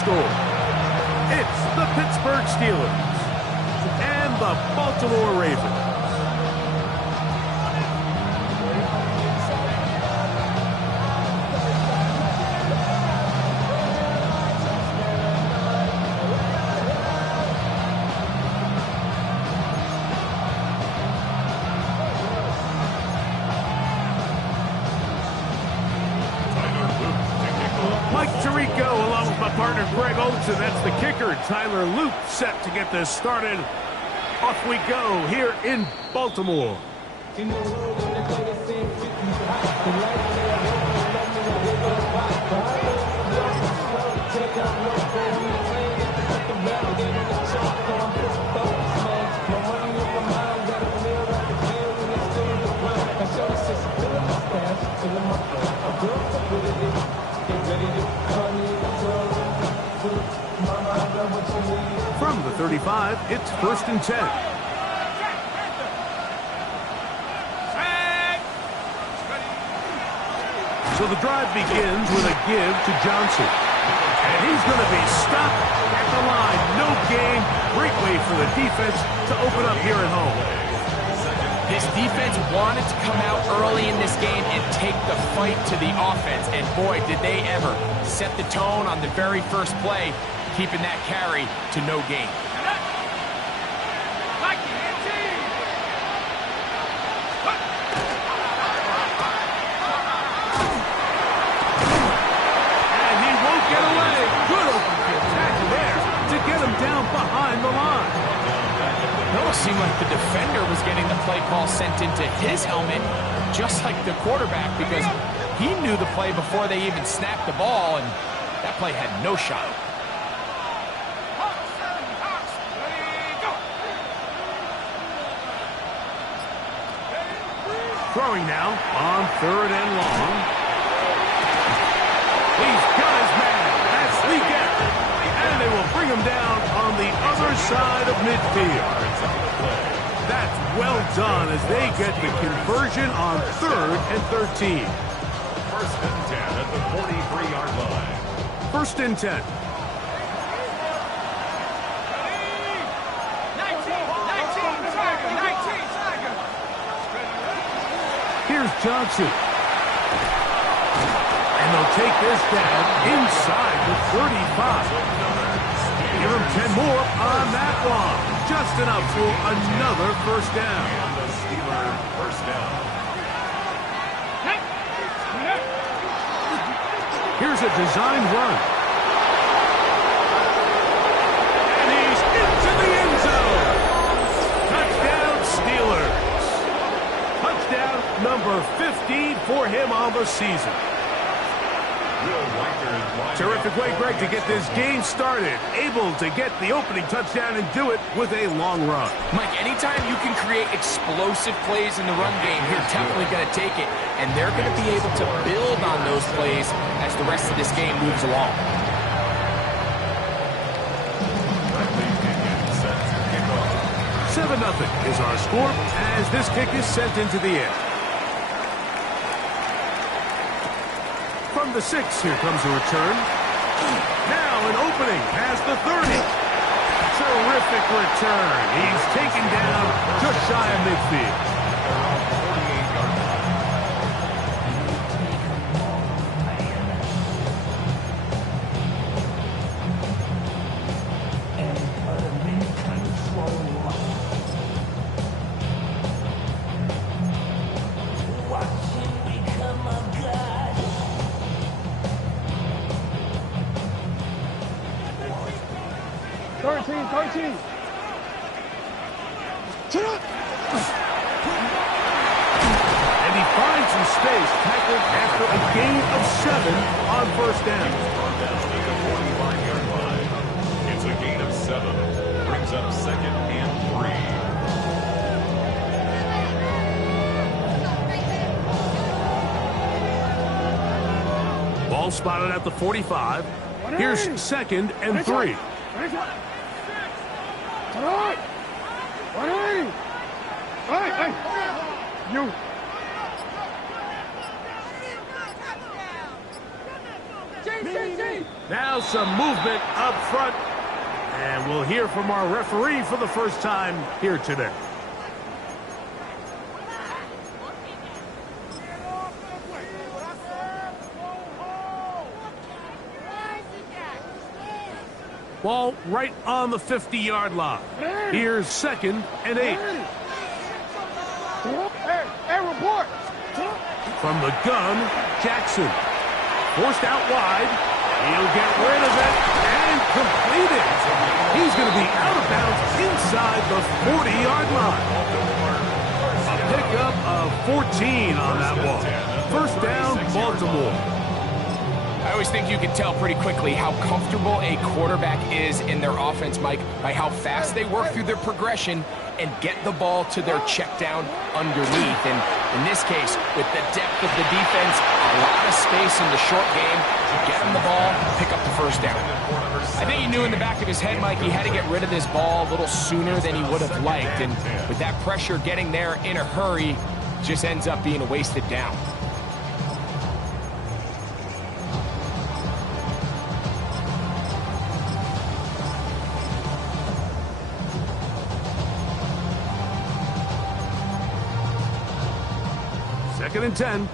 score. It's the Pittsburgh Steelers and the Baltimore Ravens. Along with my partner Greg Olsen, that's the kicker. Tyler Luke set to get this started. Off we go here in Baltimore. From the 35, it's 1st and 10. So the drive begins with a give to Johnson. And he's going to be stopped at the line. No gain. Great way for the defense to open up here at home. This defense wanted to come out early in this game and take the fight to the offense. And boy, did they ever set the tone on the very first play, keeping that carry to no gain. And he won't get away. Good open field tackle there to get him down behind the line. It almost seemed like the defender was getting the play call sent into his helmet, just like the quarterback, because he knew the play before they even snapped the ball, and that play had no shot. Throwing now on 3rd and long. He's got his man. That's Lee Gafford. And they will bring him down on the other side of midfield. That's well done as they get the conversion on 3rd and 13. 1st and 10 at the 43-yard line. 1st and 10. Here's Johnson. And they'll take this down inside the 35. Give him 10 more on that one. Just enough for another 1st down. And the Steelers 1st down. Here's a design run. And he's into the end zone. Touchdown, Steelers. Touchdown number 15 for him on the season. Terrific way, Greg, to get this game started. Able to get the opening touchdown and do it with a long run. Mike, anytime you can create explosive plays in the run game, you're definitely going to take it. And they're going to be able to build on those plays as the rest of this game moves along. Seven 0 is our score as this kick is sent into the air. From the 6, here comes a return. Now an opening past the 30. Terrific return. He's taken down just shy of midfield. And he finds some space, tackled after a gain of 7 on 1st down. At the 45-yard line. It's a gain of 7. Brings up 2nd and 3. Ball spotted at the 45. Here's 2nd and 3. Now some movement up front. And we'll hear from our referee for the first time here today. Ball right on the 50-yard line. Here's 2nd and 8. Hey, report. From the gun, Jackson. Forced out wide. He'll get rid of it and complete it. He's going to be out of bounds inside the 40-yard line. A pickup of 14 on that one. First down, Baltimore. I always think you can tell pretty quickly how comfortable a quarterback is in their offense, Mike, by how fast they work through their progression and get the ball to their check down underneath. And in this case, with the depth of the defense, a lot of space in the short game, get him the ball, pick up the first down. I think he knew in the back of his head, Mike, he had to get rid of this ball a little sooner than he would have liked. And with that pressure getting there in a hurry, just ends up being a wasted down. Second and 10.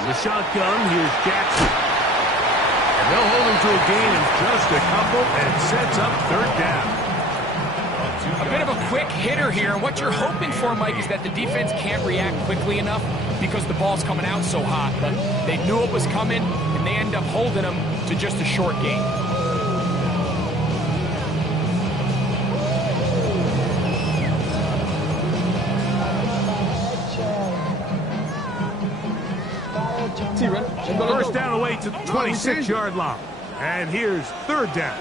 The shotgun, here's Jackson. And they'll hold him to a gain of just a couple and sets up 3rd down. A bit of a quick hitter here, and what you're hoping for, Mike, is that the defense can't react quickly enough because the ball's coming out so hot. But they knew it was coming, and they end up holding him to just a short gain. First down away to the 26-yard line. And here's 3rd down.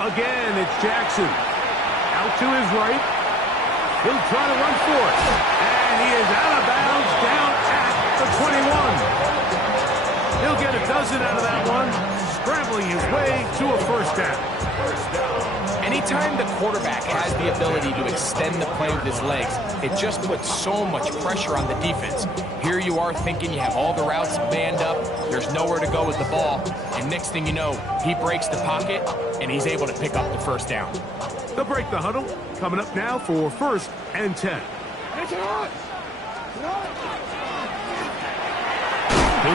Again, it's Jackson. Out to his right. He'll try to run for it. And he is out of bounds down at the 21. He'll get a dozen out of that one, scrambling his way to a first down. Anytime the quarterback has the ability to extend the play with his legs, it just puts so much pressure on the defense. Here you are thinking you have all the routes manned up, there's nowhere to go with the ball, and next thing you know, he breaks the pocket, and he's able to pick up the first down. They'll break the huddle. Coming up now for 1st and 10. He'll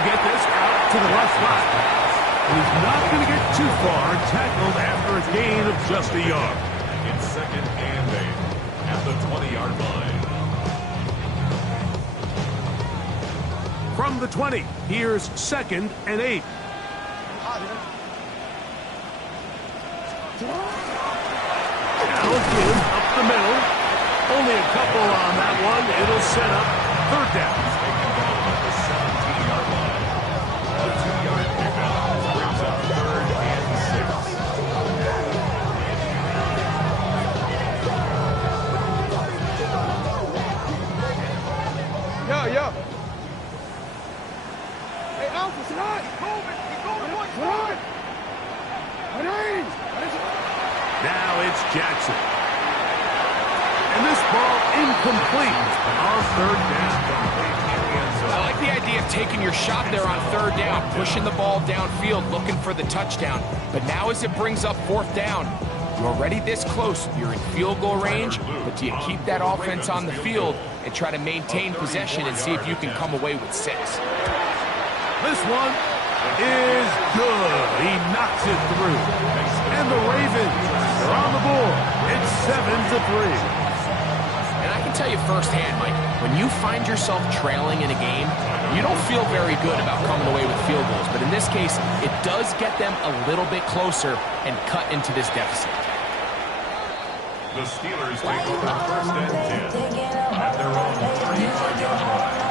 get this out to the left side. And he's not going to get too far, tackled after a gain of just a yard. It's 2nd and 8 at the 20-yard line. From the 20, here's 2nd and 8. Now again, up the middle. Only a couple on that one. It'll set up 3rd down. Taken down at the 17-yard line. A 2-yard pickup brings up 3rd and 6. Yo. Hey, Alpha, sit on. He's moving. Now it's Jackson. And this ball incomplete on 3rd down. I like the idea of taking your shot there on 3rd down, pushing the ball downfield, looking for the touchdown. But now as it brings up 4th down, you're already this close. You're in field goal range, but do you keep that offense on the field and try to maintain possession and see if you can come away with 6? This one is good. He knocks it through. And the Ravens are on the board. It's 7-3. And I can tell you firsthand, Mike, when you find yourself trailing in a game, you don't feel very good about coming away with field goals. But in this case, it does get them a little bit closer and cut into this deficit. The Steelers take over 1st and 10 at their own 35-yard line.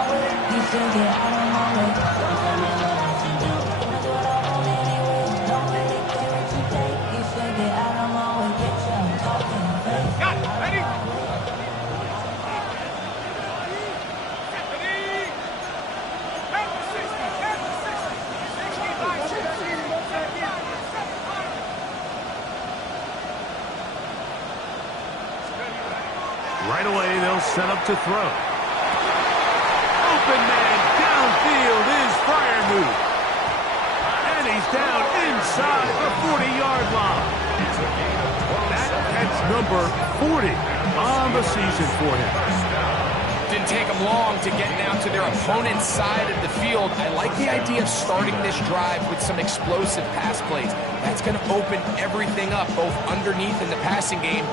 Right away, they'll set up to throw. Open man downfield is Fryermuth. And he's down inside the 40-yard line. That's number 40 on the season for him. Didn't take them long to get down to their opponent's side of the field. I like the idea of starting this drive with some explosive pass plays. That's going to open everything up, both underneath in the passing game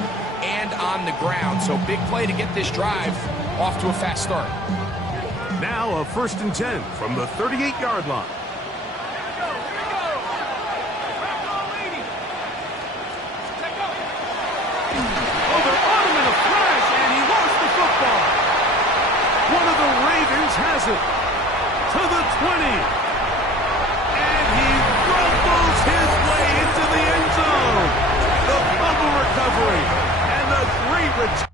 and on the ground. So big play to get this drive off to a fast start. Now a 1st and 10 from the 38-yard line. One of the Ravens has it to the 20. And he rumbles his way into the end zone. The fumble recovery and the great return.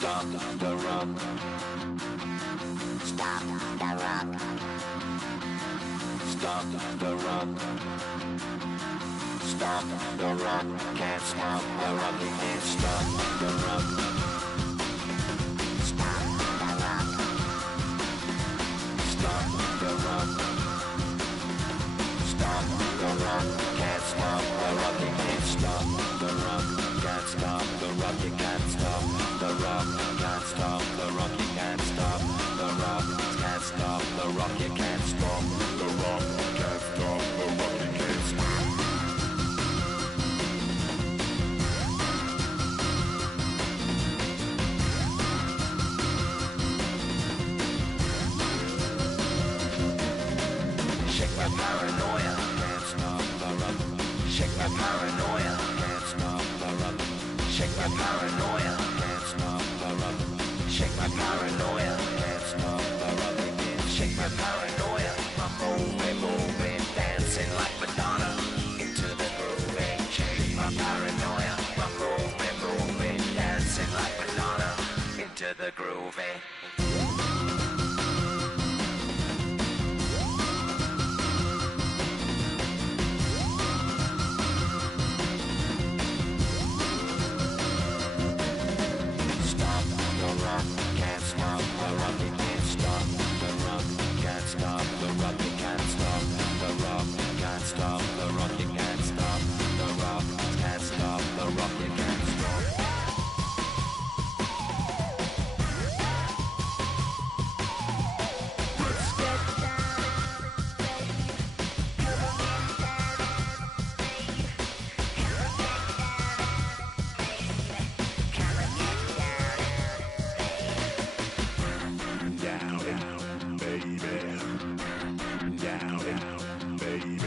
Stop the run. Stop the run. Stop the run. Stop the run. Can't stop the run. You can't stop the run. Stop the run. Stop the run. Stop the run. Can't stop the run. You can't stop the run. Can't stop the run. You can't stop the run. Can't stop the run. You can't stop the run. Can't stop the run. You can't stop the run. Can't stop the run. You can't stop. Shake my paranoia. Can't stop the run. Shake my paranoia. Can't stop the run. Shake my paranoia. Can't stop the run. Shake my paranoia. Can't stop the run. Shake my paranoia. I'm moving, dancing like Madonna into the groove. Shake my paranoia. I'm moving, dancing like Madonna into the groove. Can't stop the run, you can't stop the run. Can't stop the run, you can't stop the run. Can't stop the run, you can't stop the run. Can't stop the run, you can't stop. Let's get down, baby.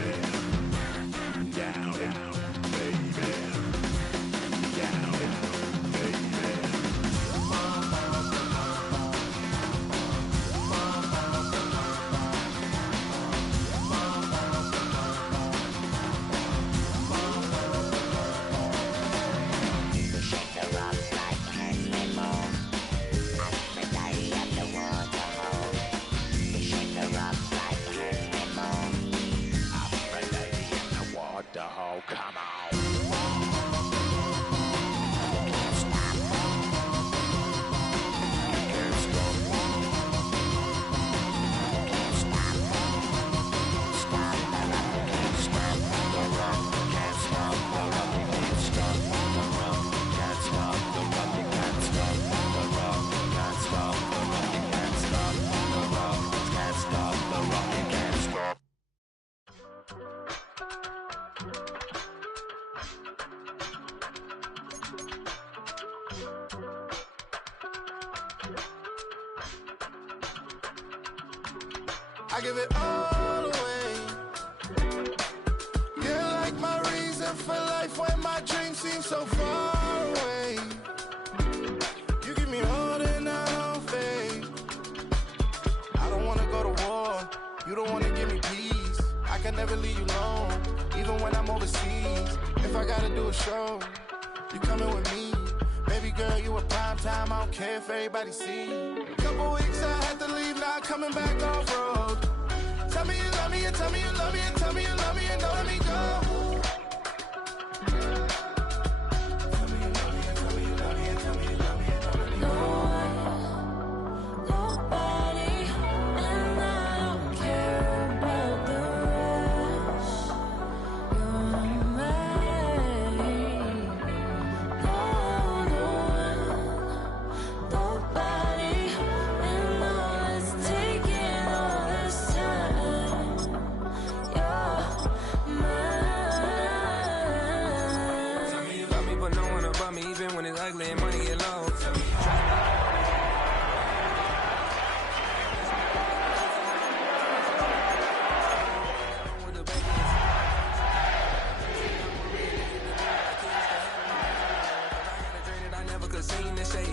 Come on, I give it all away. You're like my reason for life when my dreams seem so far away. You give me more than I faith. I don't wanna go to war. You don't wanna give me peace. I can never leave you alone, even when I'm overseas. If I gotta do a show, you coming with me. Baby girl, you a prime time. I don't care if everybody see. Couple weeks I had to leave, now coming back off road. Tell me you love me, and tell me you love me, and tell me you love me, and don't let me go.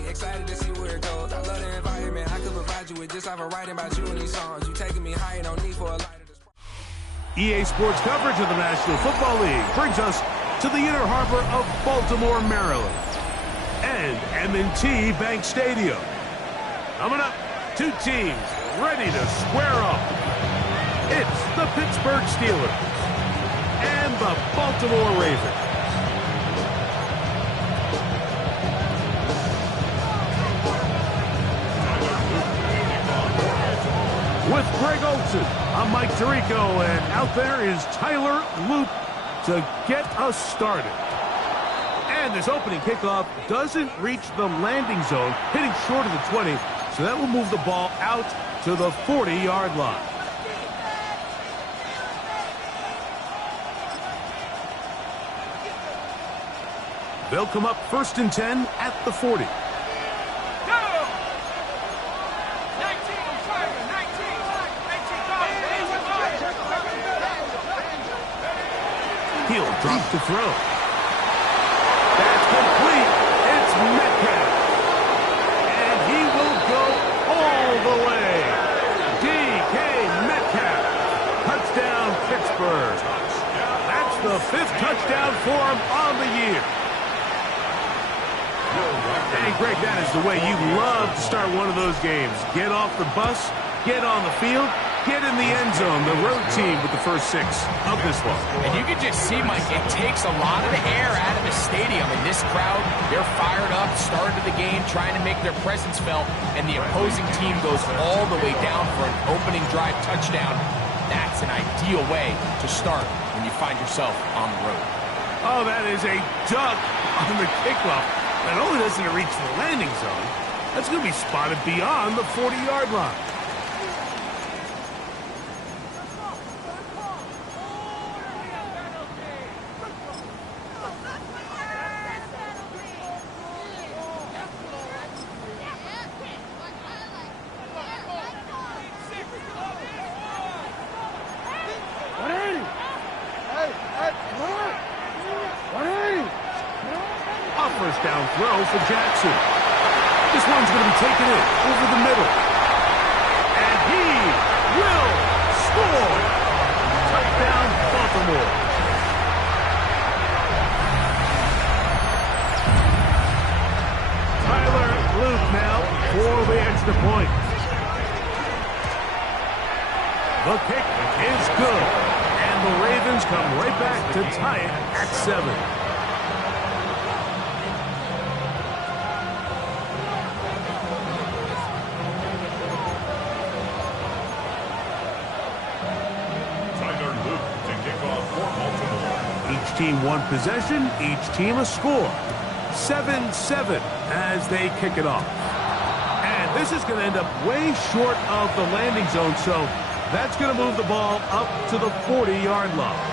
Excited to see where it goes. I love the environment. I could provide you with just off of writing about you in these songs. You taking me high, no need for a lighter. EA Sports coverage of the National Football League brings us to the inner harbor of Baltimore, Maryland, and M&T Bank Stadium. Coming up, two teams ready to square up. It's the Pittsburgh Steelers and the Baltimore Ravens. With Greg Olson, I'm Mike Tirico, and out there is Tyler Loop to get us started. And this opening kickoff doesn't reach the landing zone, hitting short of the 20, so that will move the ball out to the 40-yard line. They'll come up 1st and 10 at the 40. He'll drop to throw. That's complete. It's Metcalf. And he will go all the way. DK Metcalf. Touchdown, Pittsburgh. That's the 5th touchdown for him on the year. And Greg, that is the way you love to start one of those games. Get off the bus, get on the field, get in the end zone, the road team with the first 6 of this one. And you can just see, Mike, it takes a lot of the air out of the stadium. And this crowd, they're fired up, started the game, trying to make their presence felt. And the opposing team goes all the way down for an opening drive touchdown. That's an ideal way to start when you find yourself on the road. Oh, that is a duck on the kickoff. Not only doesn't it reach the landing zone, that's going to be spotted beyond the 40-yard line. First down throw for Jackson. This one's going to be taken in over the middle. And he will score. Touchdown, Baltimore. Tyler Luke now for the extra point. The kick is good. And the Ravens come right back to tie it at 7. Each team one possession, each team a score. 7-7 as they kick it off. And this is going to end up way short of the landing zone, so that's going to move the ball up to the 40-yard line.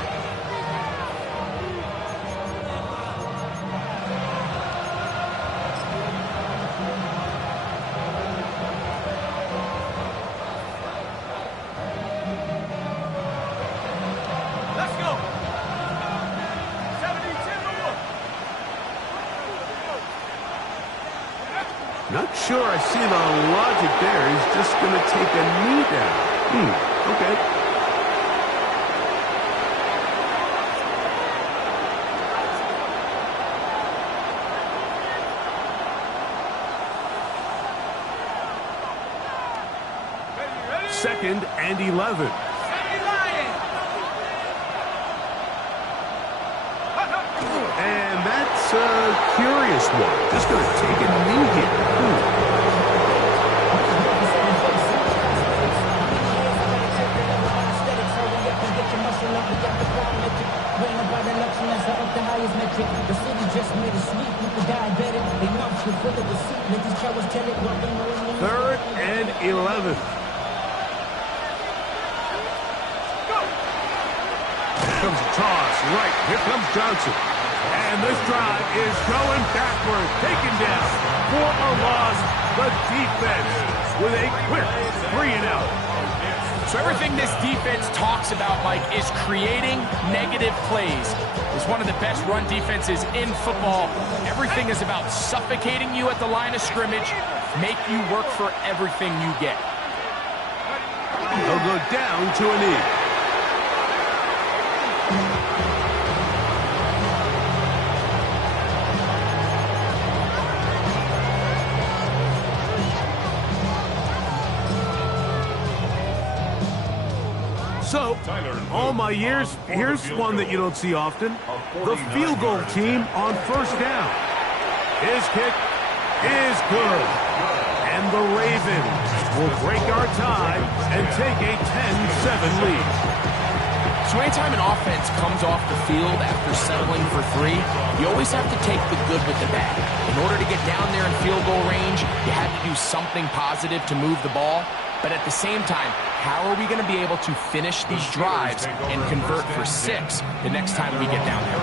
Not sure I see the logic there. He's just going to take a knee down. Okay. Second and 11. And that's a curious one. Just going to take a knee here. Third and 11. Here comes a toss, right. Here comes Johnson. And this drive is going backward, taken down for a loss. The defense with a quick 3-and-out. So everything this defense talks about, Mike, is creating negative plays. It's one of the best run defenses in football. Everything is about suffocating you at the line of scrimmage, make you work for everything you get. He'll go down to a knee. So, all my years, here's one that you don't see often. The field goal team on first down. His kick is good. And the Ravens will break our tie and take a 10-7 lead. So anytime an offense comes off the field after settling for 3, you always have to take the good with the bad. In order to get down there in field goal range, you had to do something positive to move the ball. But at the same time, how are we going to be able to finish these drives and convert for 6 the next time we get down there?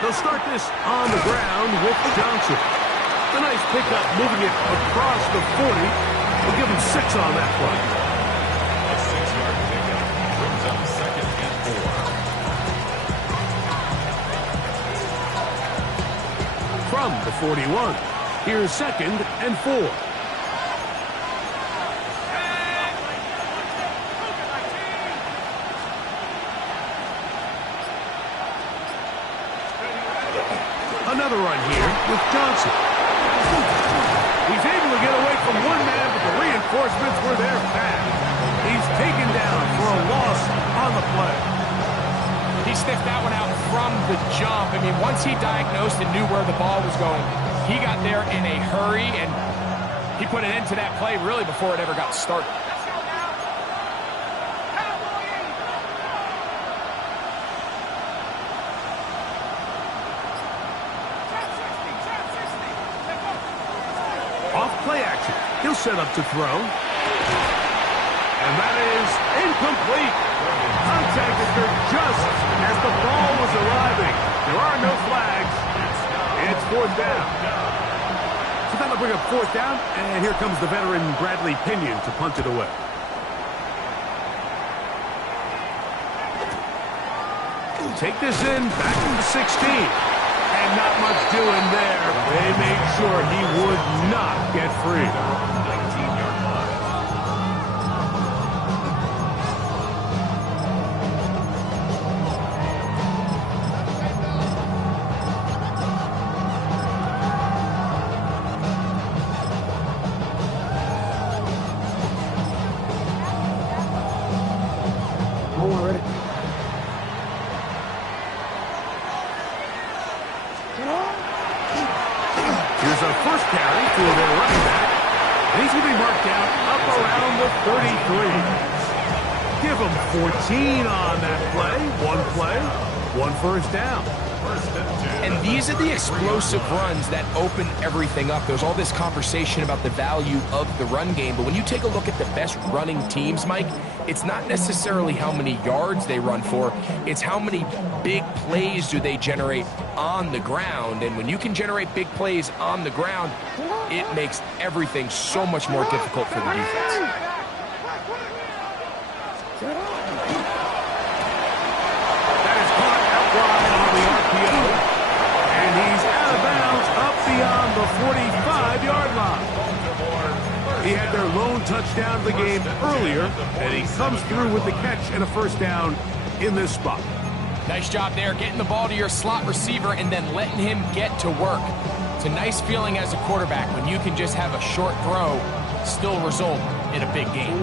They'll start this on the ground with Johnson. A nice pickup, moving it across the 40. We'll give him 6 on that play. A 6-yard pickup brings up 2nd and 4. From the 41, here's 2nd and 4. Another run here with Johnson. He's able to get away from one man, but the reinforcements were there fast. He's taken down for a loss on the play. He sniffed that one out from the jump. I mean, once he diagnosed and knew where the ball was going, he got there in a hurry, and he put an end to that play really before it ever got started. Play action. He'll set up to throw. And that is incomplete. Contact occurred just as the ball was arriving. There are no flags. It's 4th down. So that'll bring up 4th down, and here comes the veteran Bradley Pinion to punt it away. Take this in, back to the 16. And not much doing there. They made sure he would not get free. 19-yard line. Here's our first carry for their running back. And he's going to be marked down up around the 33. Give him 14 on that play. 1 play, 1 first down. And these are the explosive runs that open everything up. There's all this conversation about the value of the run game, but when you take a look at the best running teams, Mike, it's not necessarily how many yards they run for, it's how many big plays do they generate on the ground. And when you can generate big plays on the ground, it makes everything so much more difficult for the defense. That is caught out wide on the RPO. And he's out of bounds up beyond the 45-yard line. He had their lone touchdown of the game earlier, and he comes through with the catch and a first down in this spot. Nice job there, getting the ball to your slot receiver and then letting him get to work. It's a nice feeling as a quarterback when you can just have a short throw still result in a big game.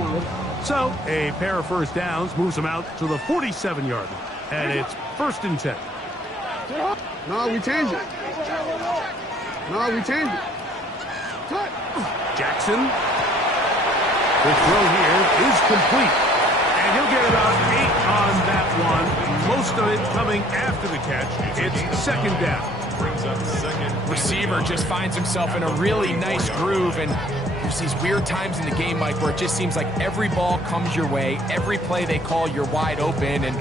So, a pair of first downs moves him out to the 47-yard line. And it's 1st and 10. No, we change it. No, we change it. Jackson. The throw here is complete. And he'll get about 8 on that one. Most of it coming after the catch. It's 2nd down. Receiver just finds himself in a really nice groove, and there's these weird times in the game, Mike, where it just seems like every ball comes your way, every play they call, you're wide open, and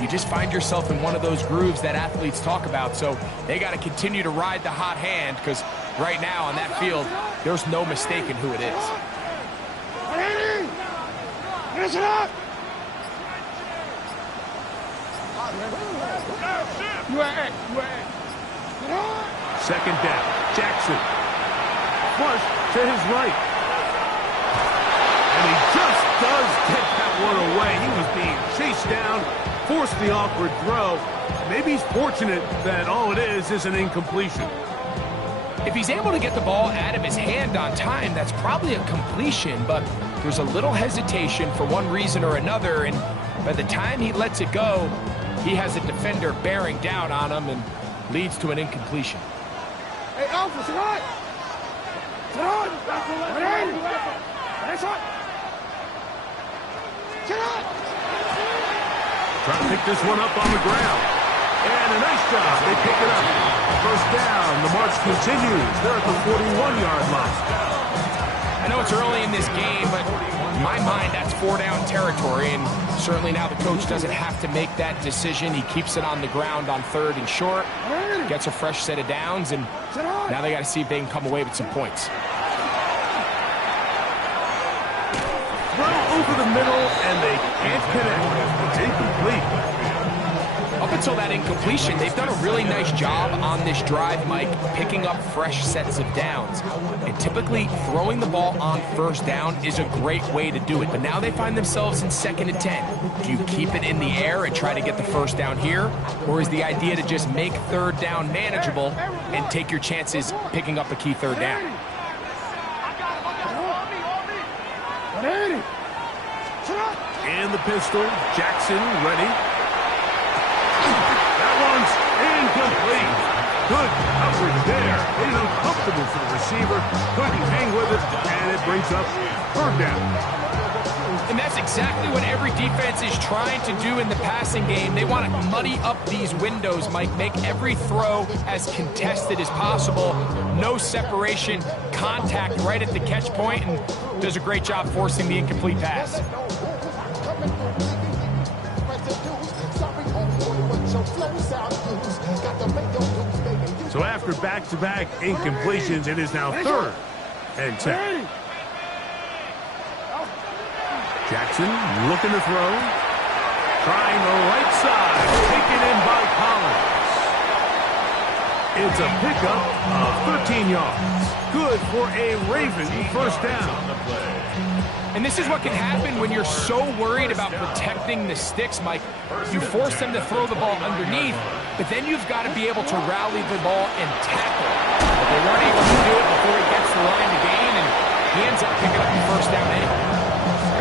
you just find yourself in one of those grooves that athletes talk about. So they got to continue to ride the hot hand, because right now on that field, there's no mistaking who it is. Finish it up! Second down. Jackson. Flush to his right. And he just does get that one away. He was being chased down, forced the awkward throw. Maybe he's fortunate that all it is an incompletion. If he's able to get the ball out of his hand on time, that's probably a completion, but there's a little hesitation for one reason or another, and by the time he lets it go, he has a defender bearing down on him and leads to an incompletion. Hey, Alpha, sit on! Sit on! Sit on! Trying to pick this one up on the ground. And a nice job. They pick it up. First down. The march continues. They're at the 41-yard line. I know it's early in this game, but in my mind, that's 4-down territory, and certainly now the coach doesn't have to make that decision. He keeps it on the ground on 3rd and short, gets a fresh set of downs, and now they got to see if they can come away with some points. Throw over the middle, and they can't connect. It's incomplete. Up until that incompletion, they've done a really nice job on this drive, Mike, picking up fresh sets of downs. And typically, throwing the ball on 1st down is a great way to do it. But now they find themselves in 2nd and 10. Do you keep it in the air and try to get the 1st down here? Or is the idea to just make 3rd down manageable and take your chances picking up a key 3rd down? And the pistol. Jackson ready. Incomplete. Good coverage there. It is uncomfortable for the receiver. Couldn't hang with it, and it brings up 3rd down. And that's exactly what every defense is trying to do in the passing game. They want to muddy up these windows, Mike, make every throw as contested as possible. No separation, contact right at the catch point, and does a great job forcing the incomplete pass. So after back-to-back incompletions, it is now 3rd and 10. Jackson looking to throw. Trying the right side. Taken in by Collins. It's a pickup of 13 yards. Good for a Raven 1st down. And this is what can happen when you're so worried about protecting the sticks, Mike. You force them to throw the ball underneath, but then you've got to be able to rally the ball and tackle. But they weren't able to do it before he gets the line to gain, and he ends up picking up the 1st down anyway.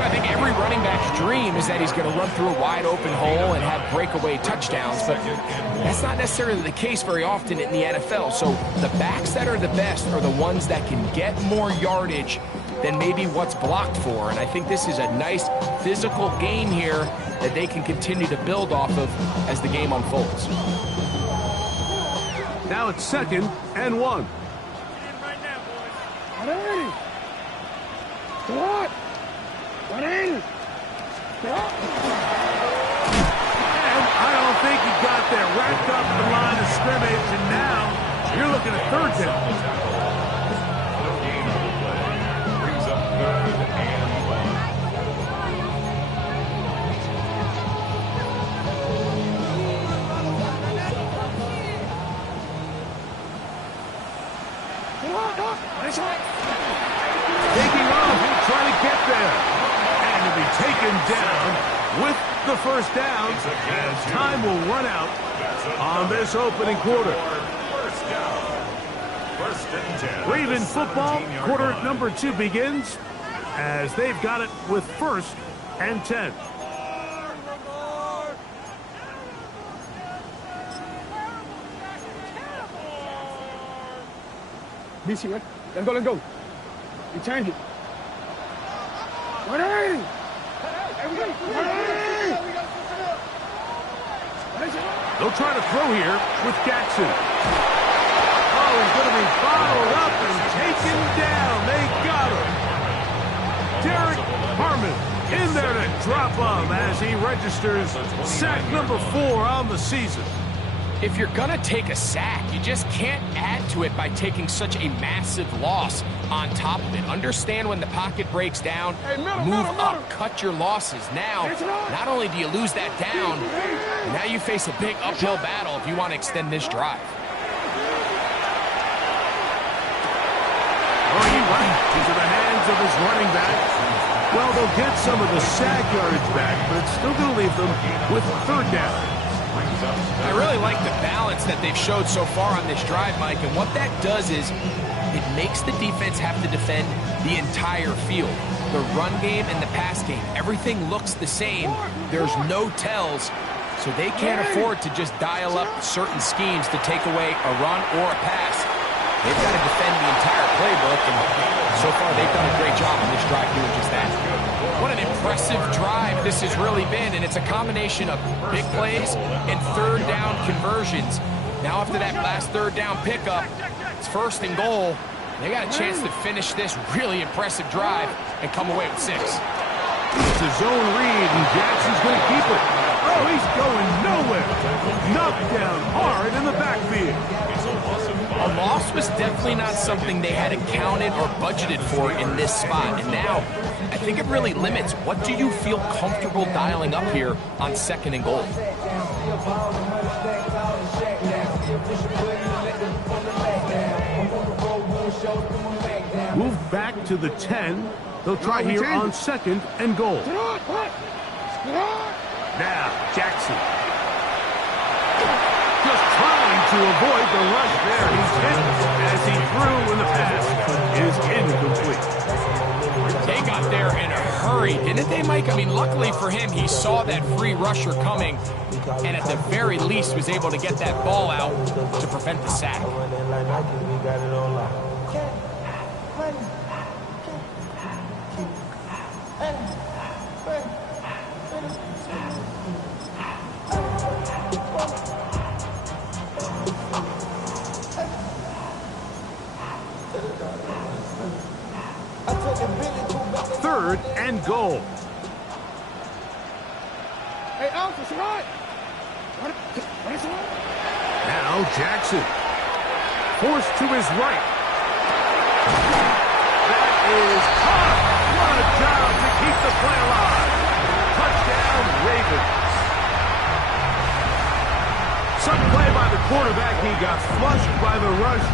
I think every running back's dream is that he's going to run through a wide open hole and have breakaway touchdowns, but that's not necessarily the case very often in the NFL. So the backs that are the best are the ones that can get more yardage than maybe what's blocked for. And I think this is a nice physical game here that they can continue to build off of as the game unfolds. Now it's 2nd and 1. And I don't think he got there. Wrapped up the line of scrimmage, and now you're looking at 3rd down. No gain on the play. Brings up 3rd and 1. Taking off, he'll try to get there. And he'll be taken down with the 1st down as time will run out on this opening quarter. 1st down. 1st and 10. Raven football, quarter number 2 begins as they've got it with 1st and 10. BC, right? Let's go, let's go. We change it. Ready? They'll try to throw here with Jackson. Oh, he's going to be bottled up and taken down. They got him. Derek Harmon in there to drop him as he registers sack number 4 on the season. If you're going to take a sack, you just can't add to it by taking such a massive loss on top of it. Understand when the pocket breaks down, move up, cut your losses. Now, not only do you lose that down, now you face a big uphill battle if you want to extend this drive. Running right into the hands of his running back. Well, they'll get some of the sack yardage back, but it's still going to leave them with 3rd down. I really like the balance that they've showed so far on this drive, Mike, and what that does is it makes the defense have to defend the entire field. The run game and the pass game, everything looks the same. There's no tells, so they can't afford to just dial up certain schemes to take away a run or a pass. They've got to defend the entire playbook, and so far they've done a great job on this drive doing just that. What an impressive drive this has really been, and it's a combination of big plays and 3rd down conversions. Now after that last 3rd down pickup, it's 1st and goal. They got a chance to finish this really impressive drive and come away with 6. It's a zone read, and Jackson's going to keep it. Oh, he's going nowhere. Knocked down hard in the backfield. A loss was definitely not something they had accounted or budgeted for in this spot. And now, I think it really limits what do you feel comfortable dialing up here on 2nd and goal. Move back to the 10. They'll try here on 2nd and goal. Now, Jackson. Just trying to avoid the rush there. He's hit as he threw when the pass is incomplete. They got there in a hurry, didn't they, Mike? I mean, luckily for him, he saw that free rusher coming and at the very least was able to get that ball out to prevent the sack. Third and goal. Hey, Alpha, it's right. Now Jackson. Forced to his right. That is caught. What a job to keep the play alive. Touchdown, Ravens. Some play by the quarterback. He got flushed by the rush,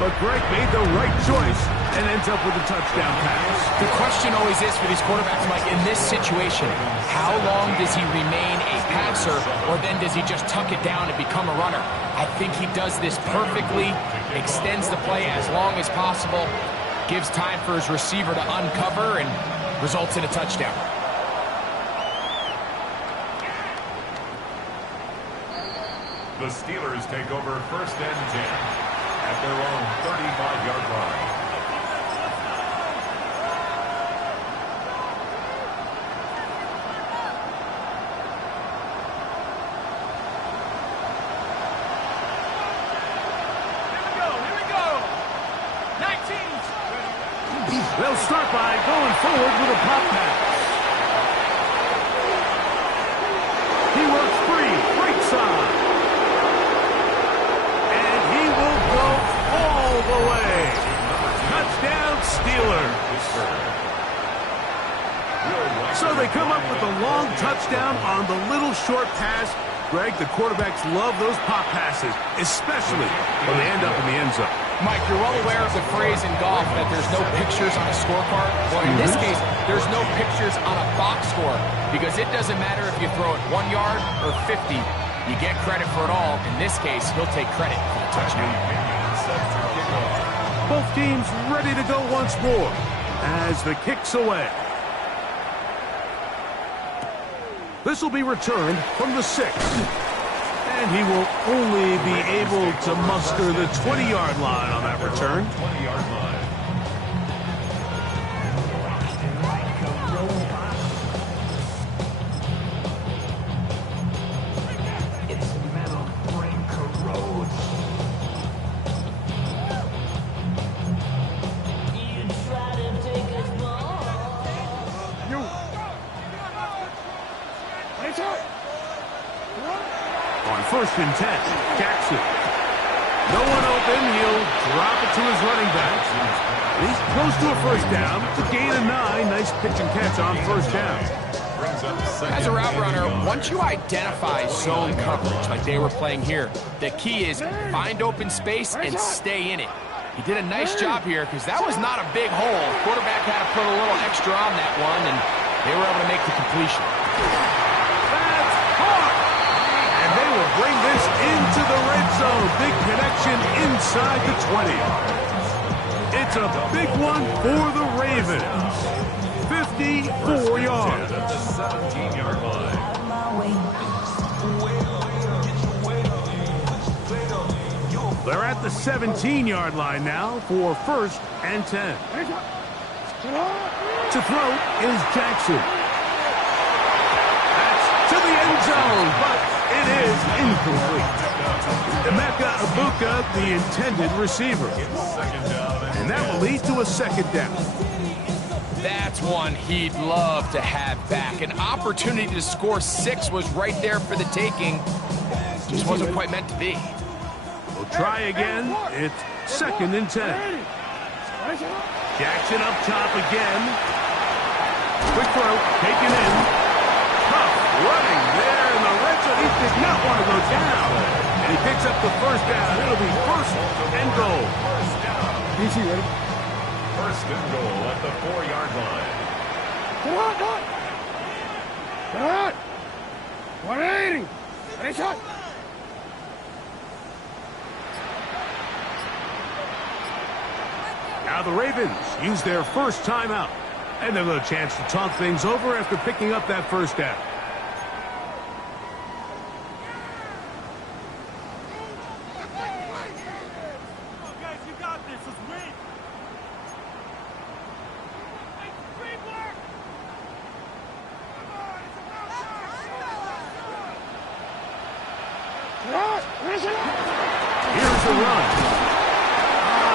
but Greg made the right choice and ends up with a touchdown pass. The question always is for these quarterbacks, Mike, in this situation, how long does he remain a passer, or then does he just tuck it down and become a runner? I think he does this perfectly, extends the play as long as possible, gives time for his receiver to uncover, and results in a touchdown. The Steelers take over 1st and 10 at their own 35-yard line. They'll start by going forward with a pop pass. He works free, right side. And he will go all the way. Touchdown, Steelers. So they come up with a long touchdown on the little short pass. Greg, the quarterbacks love those pop passes, especially when they end up in the end zone. Mike, you're well aware of the phrase in golf that there's no pictures on a scorecard. Well, in this case, there's no pictures on a box score because it doesn't matter if you throw it 1 yard or 50. You get credit for it all. In this case, he'll take credit for the touchdown. Both teams ready to go once more as the kick's away. This will be returned from the 6. And he will only be able to muster the 20-yard line on that return. 20-yard line. Its metal brain corrodes. You try to take us ball. You. It's out. On 1st and 10, Jackson. No one open. He'll drop it to his running back. He's close to a first down. It's a gain of 9. Nice pitch and catch on first down. As a route runner, once you identify zone coverage like they were playing here, the key is find open space and stay in it. He did a nice job here because that was not a big hole. Quarterback had to put a little extra on that one, and they were able to make the completion. Bring this into the red zone. Big connection inside the 20. It's a big one for the Ravens. 54 yards. At the 17-yard line. They're at the 17-yard line now for 1st and 10. To throw is Jackson. That's to the end zone, but it is incomplete. Emeka Ibuka, the intended receiver. And that will lead to a 2nd down. That's one he'd love to have back. An opportunity to score 6 was right there for the taking. Just wasn't quite meant to be. We'll try again. It's 2nd and 10. Jackson up top again. Quick throw, taken in. Tough running there in the red zone. He did not want to go down. And he picks up the first down. It'll be 1st and goal. DC, ready? 1st and goal at the 4-yard line. Come on, come on. Come on. 180. Ready, shot. Now the Ravens use their first timeout. And they'll get a chance to talk things over after picking up that first down. Here's the run.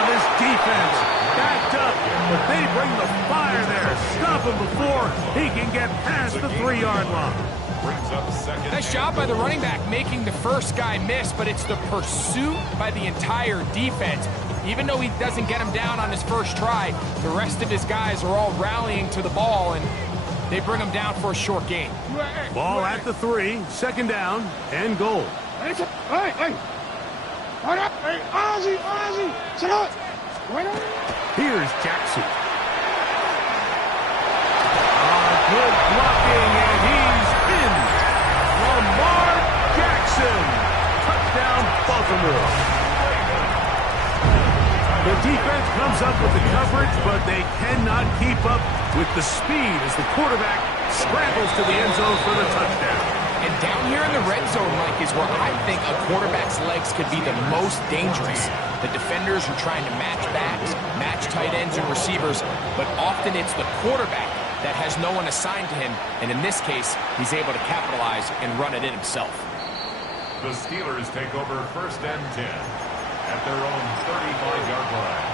This defense backed up, but they bring the fire there. Stop him before he can get past the 3-yard line. Brings up 2nd. Nice job by the running back making the first guy miss, but it's the pursuit by the entire defense. Even though he doesn't get him down on his first try, the rest of his guys are all rallying to the ball, and they bring him down for a short gain. Ball at the 3, 2nd down, and goal. Hey, hey. Hey, Ozzy, sit up. Here's Jackson. Good blocking, and he's in. Lamar Jackson. Touchdown, Baltimore. The defense comes up with the coverage, but they cannot keep up with the speed as the quarterback scrambles to the end zone for the touchdown. And down here in the red zone, Mike, is where I think a quarterback's legs could be the most dangerous. The defenders are trying to match backs, match tight ends and receivers, but often it's the quarterback that has no one assigned to him, and in this case, he's able to capitalize and run it in himself. The Steelers take over 1st and 10 at their own 35-yard line.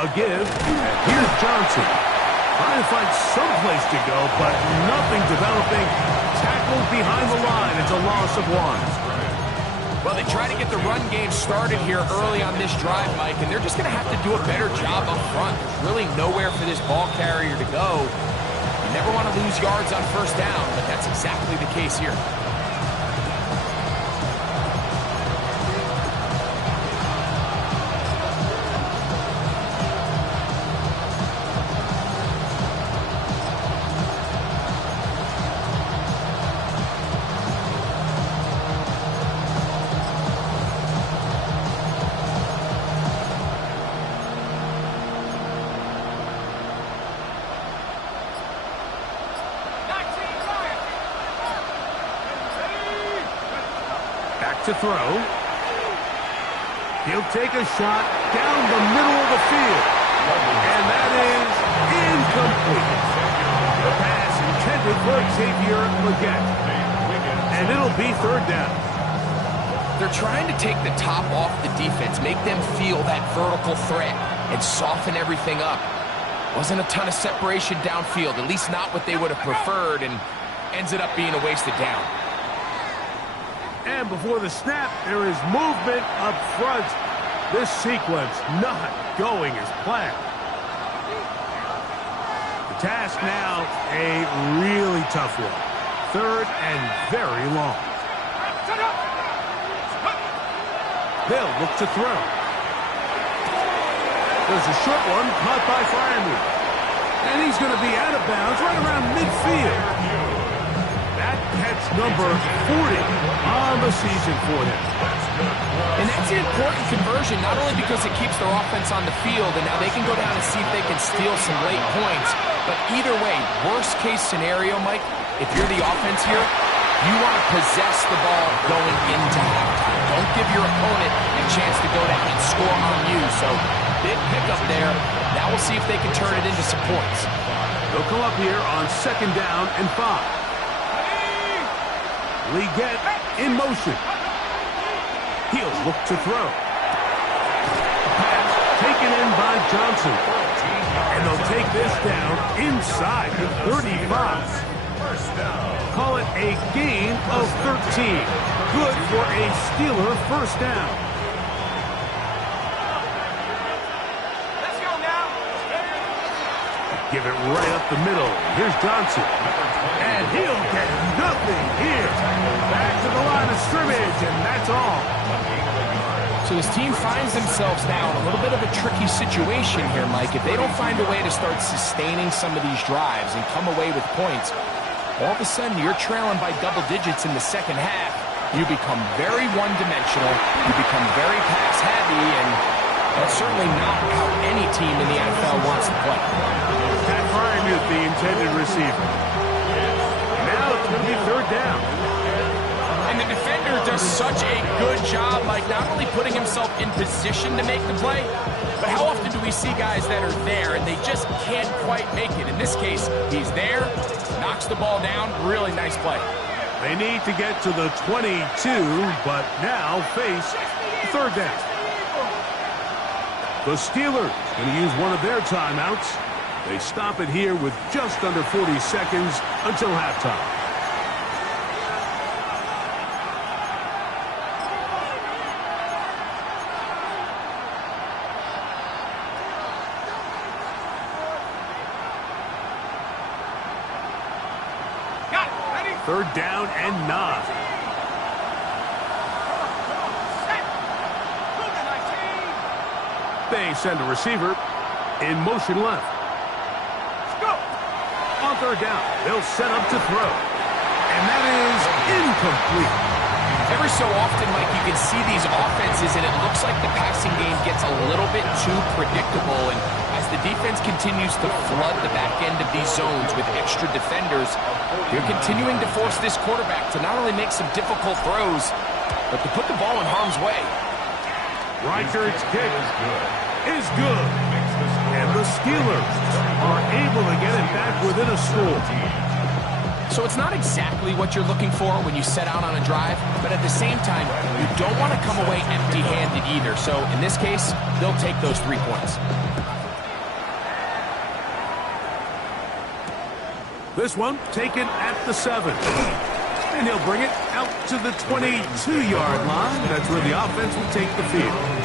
A give. And here's Johnson. Trying to find some place to go, but nothing developing. Tackled behind the line. It's a loss of 1. Well, they try to get the run game started here early on this drive, Mike, and they're just going to have to do a better job up front. There's really nowhere for this ball carrier to go. You never want to lose yards on first down, but that's exactly the case here. To throw. He'll take a shot down the middle of the field. And that is incomplete. The pass intended for Xavier Leggett. And it'll be 3rd down. They're trying to take the top off the defense, make them feel that vertical threat, and soften everything up. Wasn't a ton of separation downfield, at least not what they would have preferred, and ends it up being a wasted down. And before the snap, there is movement up front. This sequence not going as planned. The task now, a really tough one. 3rd and very long. They'll look to throw. There's a short one caught by Freiermuth. And he's going to be out of bounds right around midfield. That catch number 40 on the season for him. And that's an important conversion, not only because it keeps their offense on the field, and now they can go down and see if they can steal some late points. But either way, worst case scenario, Mike, if you're the offense here, you want to possess the ball going into halftime. Don't give your opponent a chance to go down and score on you. So big pickup there. Now we'll see if they can turn it into some points. They'll come up here on 2nd down and 5. Leggett in motion. He'll look to throw. Pass taken in by Johnson. And they'll take this down inside the 35. Call it a gain of 13. Good for a Steeler 1st down. Let's go now. Give it right up the middle. Here's Johnson. And he'll get nothing here. Back to the line of scrimmage, and that's all. So his team finds themselves now in a little bit of a tricky situation here, Mike. If they don't find a way to start sustaining some of these drives and come away with points, all of a sudden you're trailing by double digits in the second half. You become very one-dimensional. You become very pass-heavy, and that's certainly not how any team in the NFL wants to play. Pat Freiermuth, the intended receiver. Now it's going to be 3rd down. And the defender does such a good job, like not only putting himself in position to make the play, but how often do we see guys that are there and they just can't quite make it? In this case, he's there, knocks the ball down, really nice play. They need to get to the 22, but now face 3rd down. The Steelers going to use one of their timeouts. They stop it here with just under 40 seconds until halftime. Third down and 9. They send a receiver in motion left. On 3rd down, they'll set up to throw. And that is incomplete. Every so often, Mike, you can see these offenses, and it looks like the passing game gets a little bit too predictable. And as the defense continues to flood the back end of these zones with extra defenders, they're continuing to force this quarterback to not only make some difficult throws, but to put the ball in harm's way. Reichert's kick is good. And the Steelers are able to get it back within a score. So it's not exactly what you're looking for when you set out on a drive, but at the same time, you don't want to come away empty-handed either. So in this case, they'll take those 3 points. This one taken at the 7. And he'll bring it out to the 22-yard line. That's where the offense will take the field.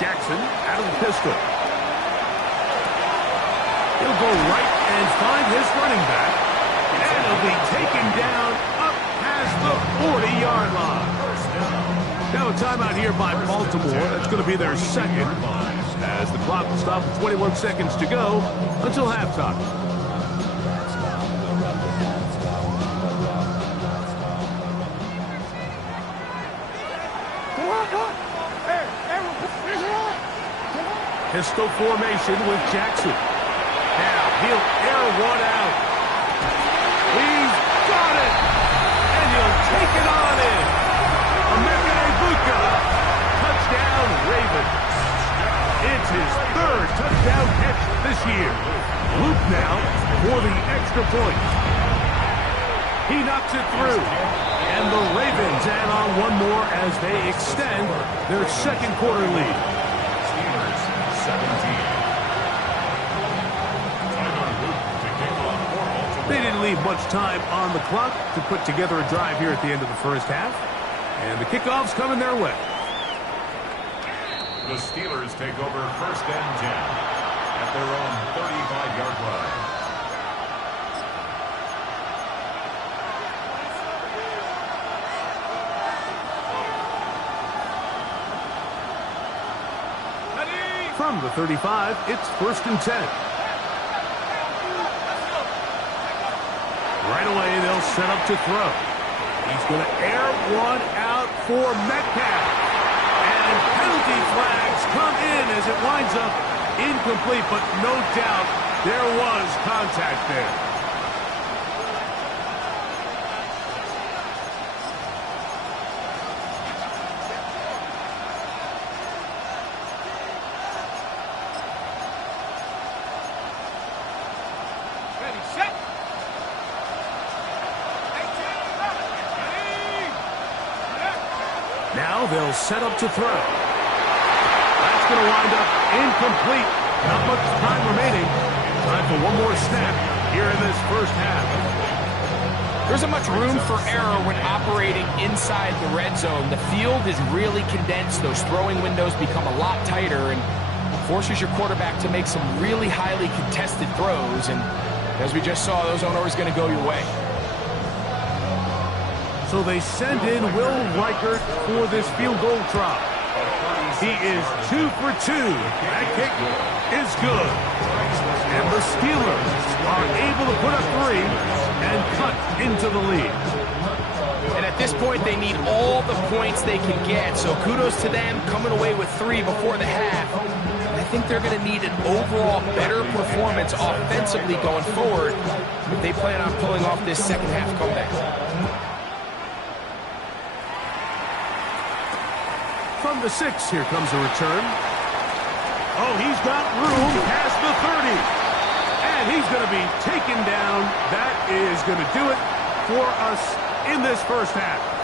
Jackson out of the pistol. He'll go right and find his running back. And he'll be taken down up past the 40-yard line. Now a timeout here by Baltimore. That's going to be their second, as the clock will stop with 21 seconds to go until halftime. Pistol formation with Jackson. Now he'll air one out. He's got it! And he'll take it on in. Emeka Egbuka. Touchdown, Ravens. It's his third touchdown catch this year. Luke now for the extra point. He knocks it through. And the Ravens add on one more as they extend their second quarter lead. 17. They didn't leave much time on the clock to put together a drive here at the end of the first half. And the kickoff's coming their way. The Steelers take over 1st and 10 at their own 35-yard line. From the 35, it's 1st and 10. Right away, they'll set up to throw. He's going to air one out for Metcalf. And penalty flags come in as it winds up incomplete, but no doubt there was contact there. Now they'll set up to throw. That's going to wind up incomplete. Not much time remaining. Time for one more snap here in this first half. There isn't much room for error when operating inside the red zone. The field is really condensed. Those throwing windows become a lot tighter and forces your quarterback to make some really highly contested throws. And as we just saw, those aren't always going to go your way. So they send in Will Reichert for this field goal try. He is 2 for 2. That kick is good. And the Steelers are able to put up 3 and cut into the lead. And at this point, they need all the points they can get. So kudos to them coming away with 3 before the half. I think they're going to need an overall better performance offensively going forward if they plan on pulling off this second half comeback. From the 6, here comes a return. Oh, he's got room past the 30. And he's going to be taken down. That is going to do it for us in this first half.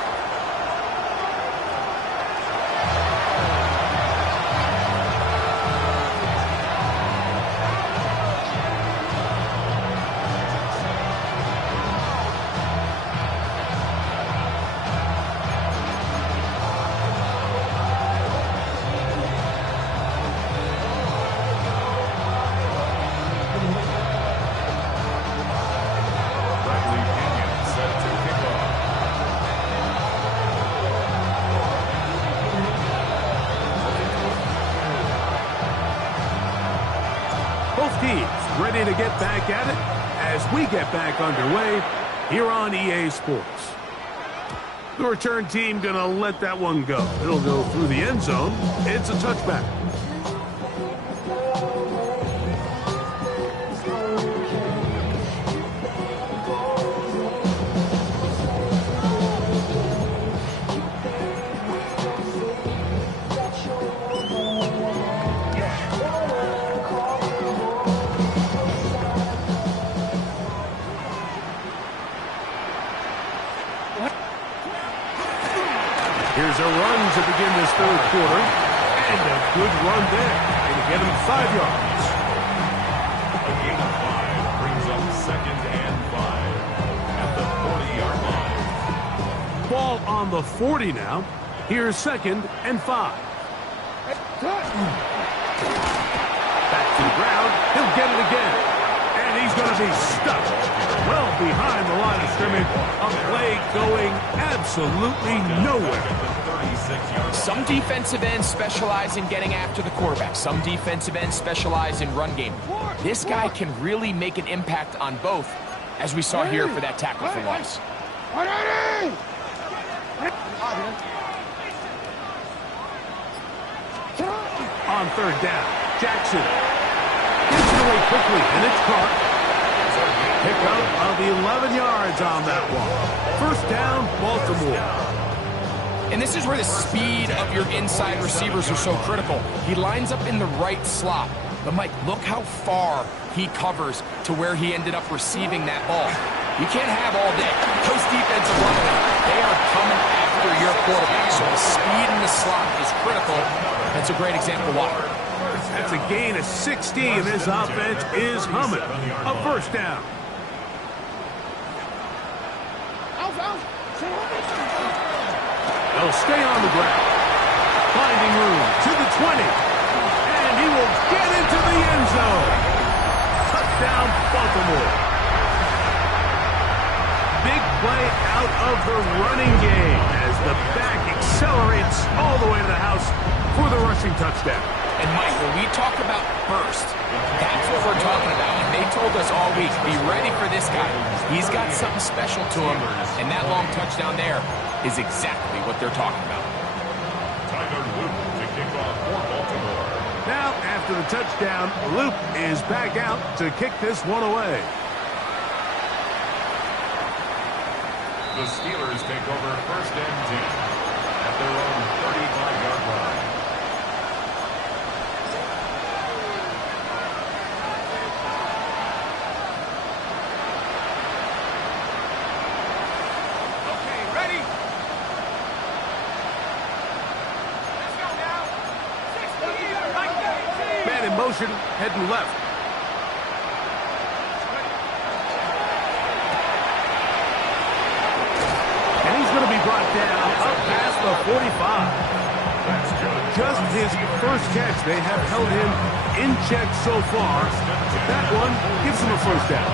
Both teams ready to get back at it as we get back underway here on EA Sports. The return team going to let that one go. It'll go through the end zone. It's a touchback. There's a run to begin this third quarter, and a good run there. It'll get him 5 yards. A gain of 5 brings up 2nd and 5 at the 40-yard line. Ball on the 40 now. Here's 2nd and 5. Back to the ground. He'll get it again. And he's going to be stuck well behind the line of scrimmage. A play going absolutely nowhere. Some defensive ends specialize in getting after the quarterback. Some defensive ends specialize in run game. This guy can really make an impact on both, as we saw here for that tackle for loss. On 3rd down, Jackson gets it away quickly, and it's caught. Pickup of 11 yards on that one. 1st down, Baltimore. And this is where the speed of your inside receivers are so critical. He lines up in the right slot. But, Mike, look how far he covers to where he ended up receiving that ball. You can't have all day. Those defensive linemen, they are coming after your quarterback. So the speed in the slot is critical. That's a great example why. That's a gain of 16. This offense is humming. A 1st down. They'll stay on the ground. Finding room to the 20. And he will get into the end zone. Touchdown, Baltimore. Big play out of the running game as the back accelerates all the way to the house for the rushing touchdown. And, Mike, when we talk about burst, that's what we're talking about. And they told us all week, be ready for this guy. He's got something special to him, and that long touchdown there is exactly what they're talking about. Tyler Loop to kick off for Baltimore. Now, after the touchdown, Loop is back out to kick this one away. The Steelers take over 1st and 10 at their own 35-yard line. Okay, ready? Let's go now. 16, right there. Man in motion, heading left. Going to be brought down up past the 45. That's Just his first catch. They have held him in check so far. That one gives him a 1st down.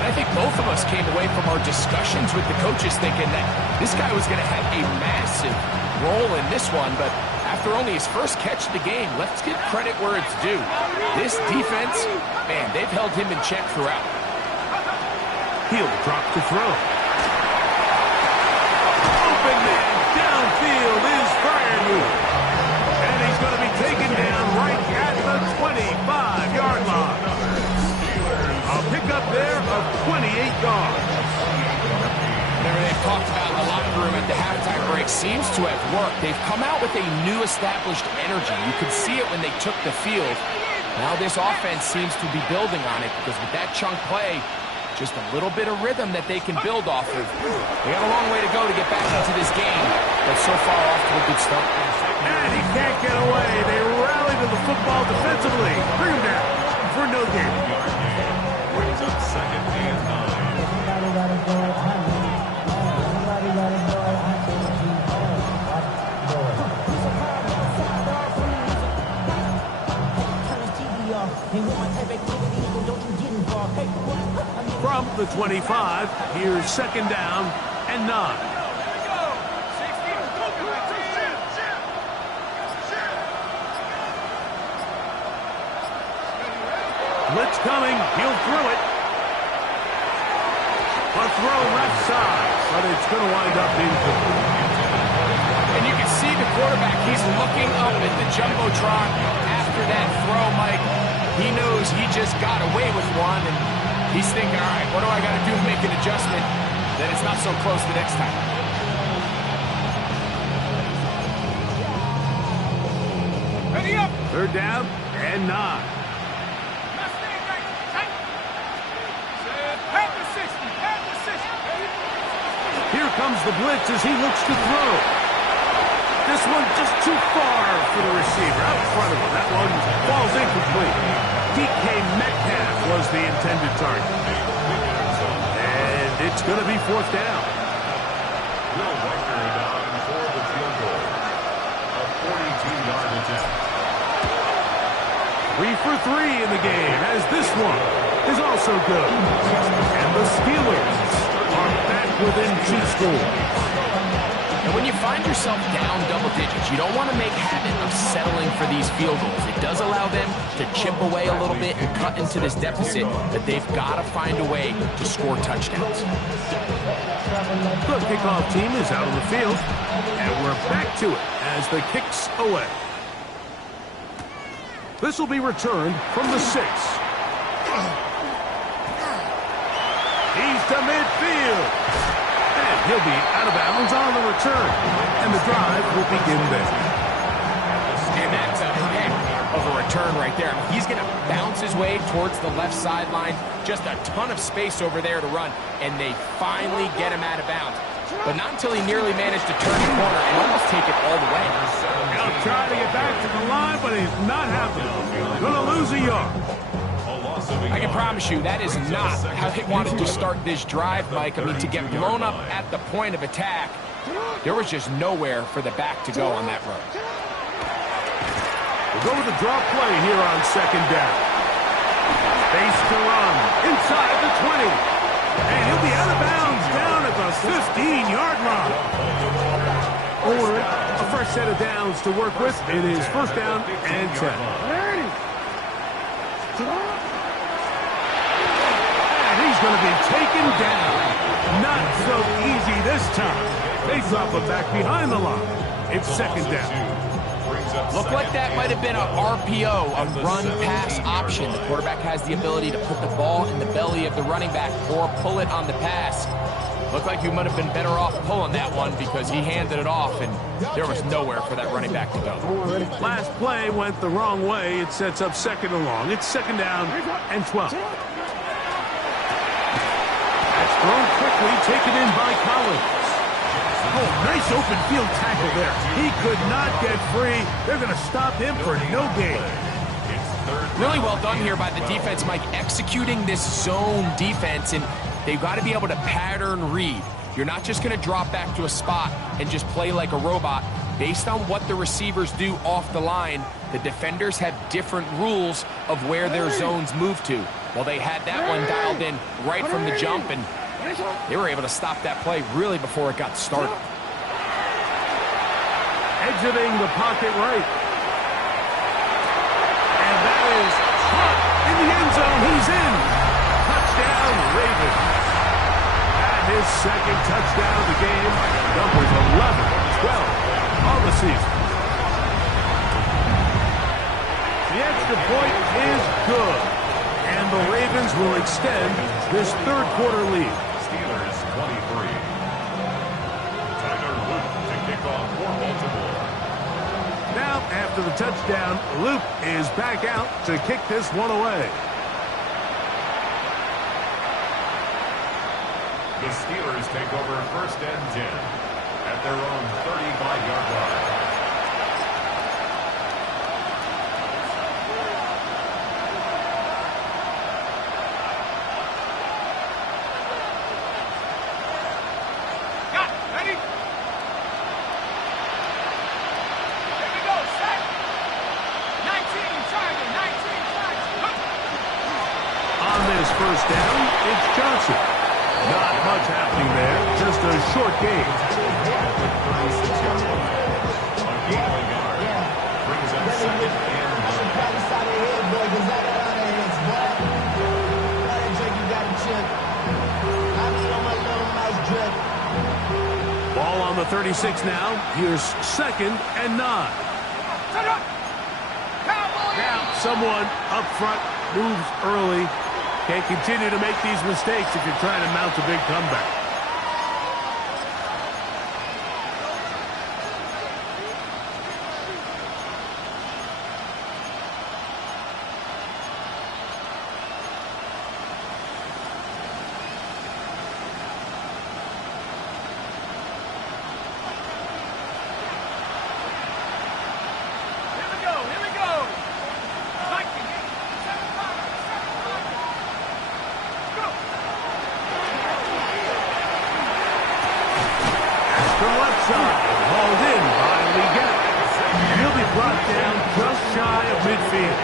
I think both of us came away from our discussions with the coaches thinking that this guy was going to have a massive role in this one, but after only his first catch of the game, let's give credit where it's due. This defense, man, they've held him in check throughout. He'll drop to throw. Open man downfield is Freiermuth. And he's going to be taken down right at the 25-yard line. A pickup there of 28 yards. They've talked about the locker room at the halftime break seems to have worked. They've come out with a new established energy. You could see it when they took the field. Now this offense seems to be building on it because with that chunk play, just a little bit of rhythm that they can build off of. They got a long way to go to get back into this game, but so far off to a good start. And he can't get away. They rally to the football defensively. Bring him down for no gain. Brings up 2nd and 9. From the 25, here's 2nd down and 9. Blitz coming. He'll throw it. A throw left side, but it's going to wind up incomplete. And you can see the quarterback. He's looking up at the Jumbotron after that throw, Mike. He knows he just got away with one, and he's thinking, all right, what do I got to do to make an adjustment that it's not so close the next time? Ready up. 3rd down and 9. Here comes the blitz as he looks to throw. this one just too far for the receiver. Out in front of him. That one falls incomplete. DK Metcalf was the intended target. And it's going to be fourth down. Will Riker down for the field goal. A 42-yard attempt. 3 for 3 in the game, as this one is also good. And the Steelers are back within 2 scores. And when you find yourself down double digits, you don't want to make habit of settling for these field goals. It does allow them to chip away a little bit and cut into this deficit, but they've got to find a way to score touchdowns. The kickoff team is out on the field, and we're back to it as the kick's away. This will be returned from the 6. He's to midfield. And he'll be out of bounds on the return. And the drive will begin there. And that's a heck of a return right there. He's going to bounce his way towards the left sideline. Just a ton of space over there to run. And they finally get him out of bounds. But not until he nearly managed to turn the corner and almost take it all the way. He'll try to get back to the line, but it's not happening. Going to lose a yard. I can promise you that is not how they wanted to start this drive, Mike. I mean, to get blown up at the point of attack, there was just nowhere for the back to go on that run. We'll go with the drop play here on second down. Space to run inside the 20. And he'll be out of bounds down at the 15-yard line. Or a fresh set of downs to work with. It is first down and 10. He's going to be taken down. Not so easy this time. They drop him back behind the line. It's second down. Looked like that might have been a RPO, a run-pass option. The quarterback has the ability to put the ball in the belly of the running back or pull it on the pass. Looked like you might have been better off pulling that one because he handed it off, and there was nowhere for that running back to go. Last play went the wrong way. It sets up second and long. It's second down and 12. Thrown quickly, taken in by Collins. Oh, nice open field tackle there. He could not get free. They're going to stop him for no gain. Really well done here by the defense, Mike, executing this zone defense, and they've got to be able to pattern read. You're not just going to drop back to a spot and just play like a robot. Based on what the receivers do off the line, the defenders have different rules of where their zones move to. Well, they had that one dialed in right from the jump, and they were able to stop that play really before it got started. Exiting the pocket right. And that is caught in the end zone. He's in. Touchdown, Ravens. At his second touchdown of the game, numbers 11-12 on the season. The extra point is good. And the Ravens will extend this third quarter lead. Steelers 23. Tyler Luke to kick off for Baltimore. Now, after the touchdown, Luke is back out to kick this one away. The Steelers take over first and 10 at their own 35-yard line. First down, it's Johnson. Not much happening there, just a short gain. At the 36-yard line, a gain of a yard brings up second and 9. Ball on the 36 now. Here's second and 9. Now someone up front moves early. Can't continue to make these mistakes if you're trying to mount a big comeback. from left side. Hauled in by Lg. He'll be brought down just shy of midfield.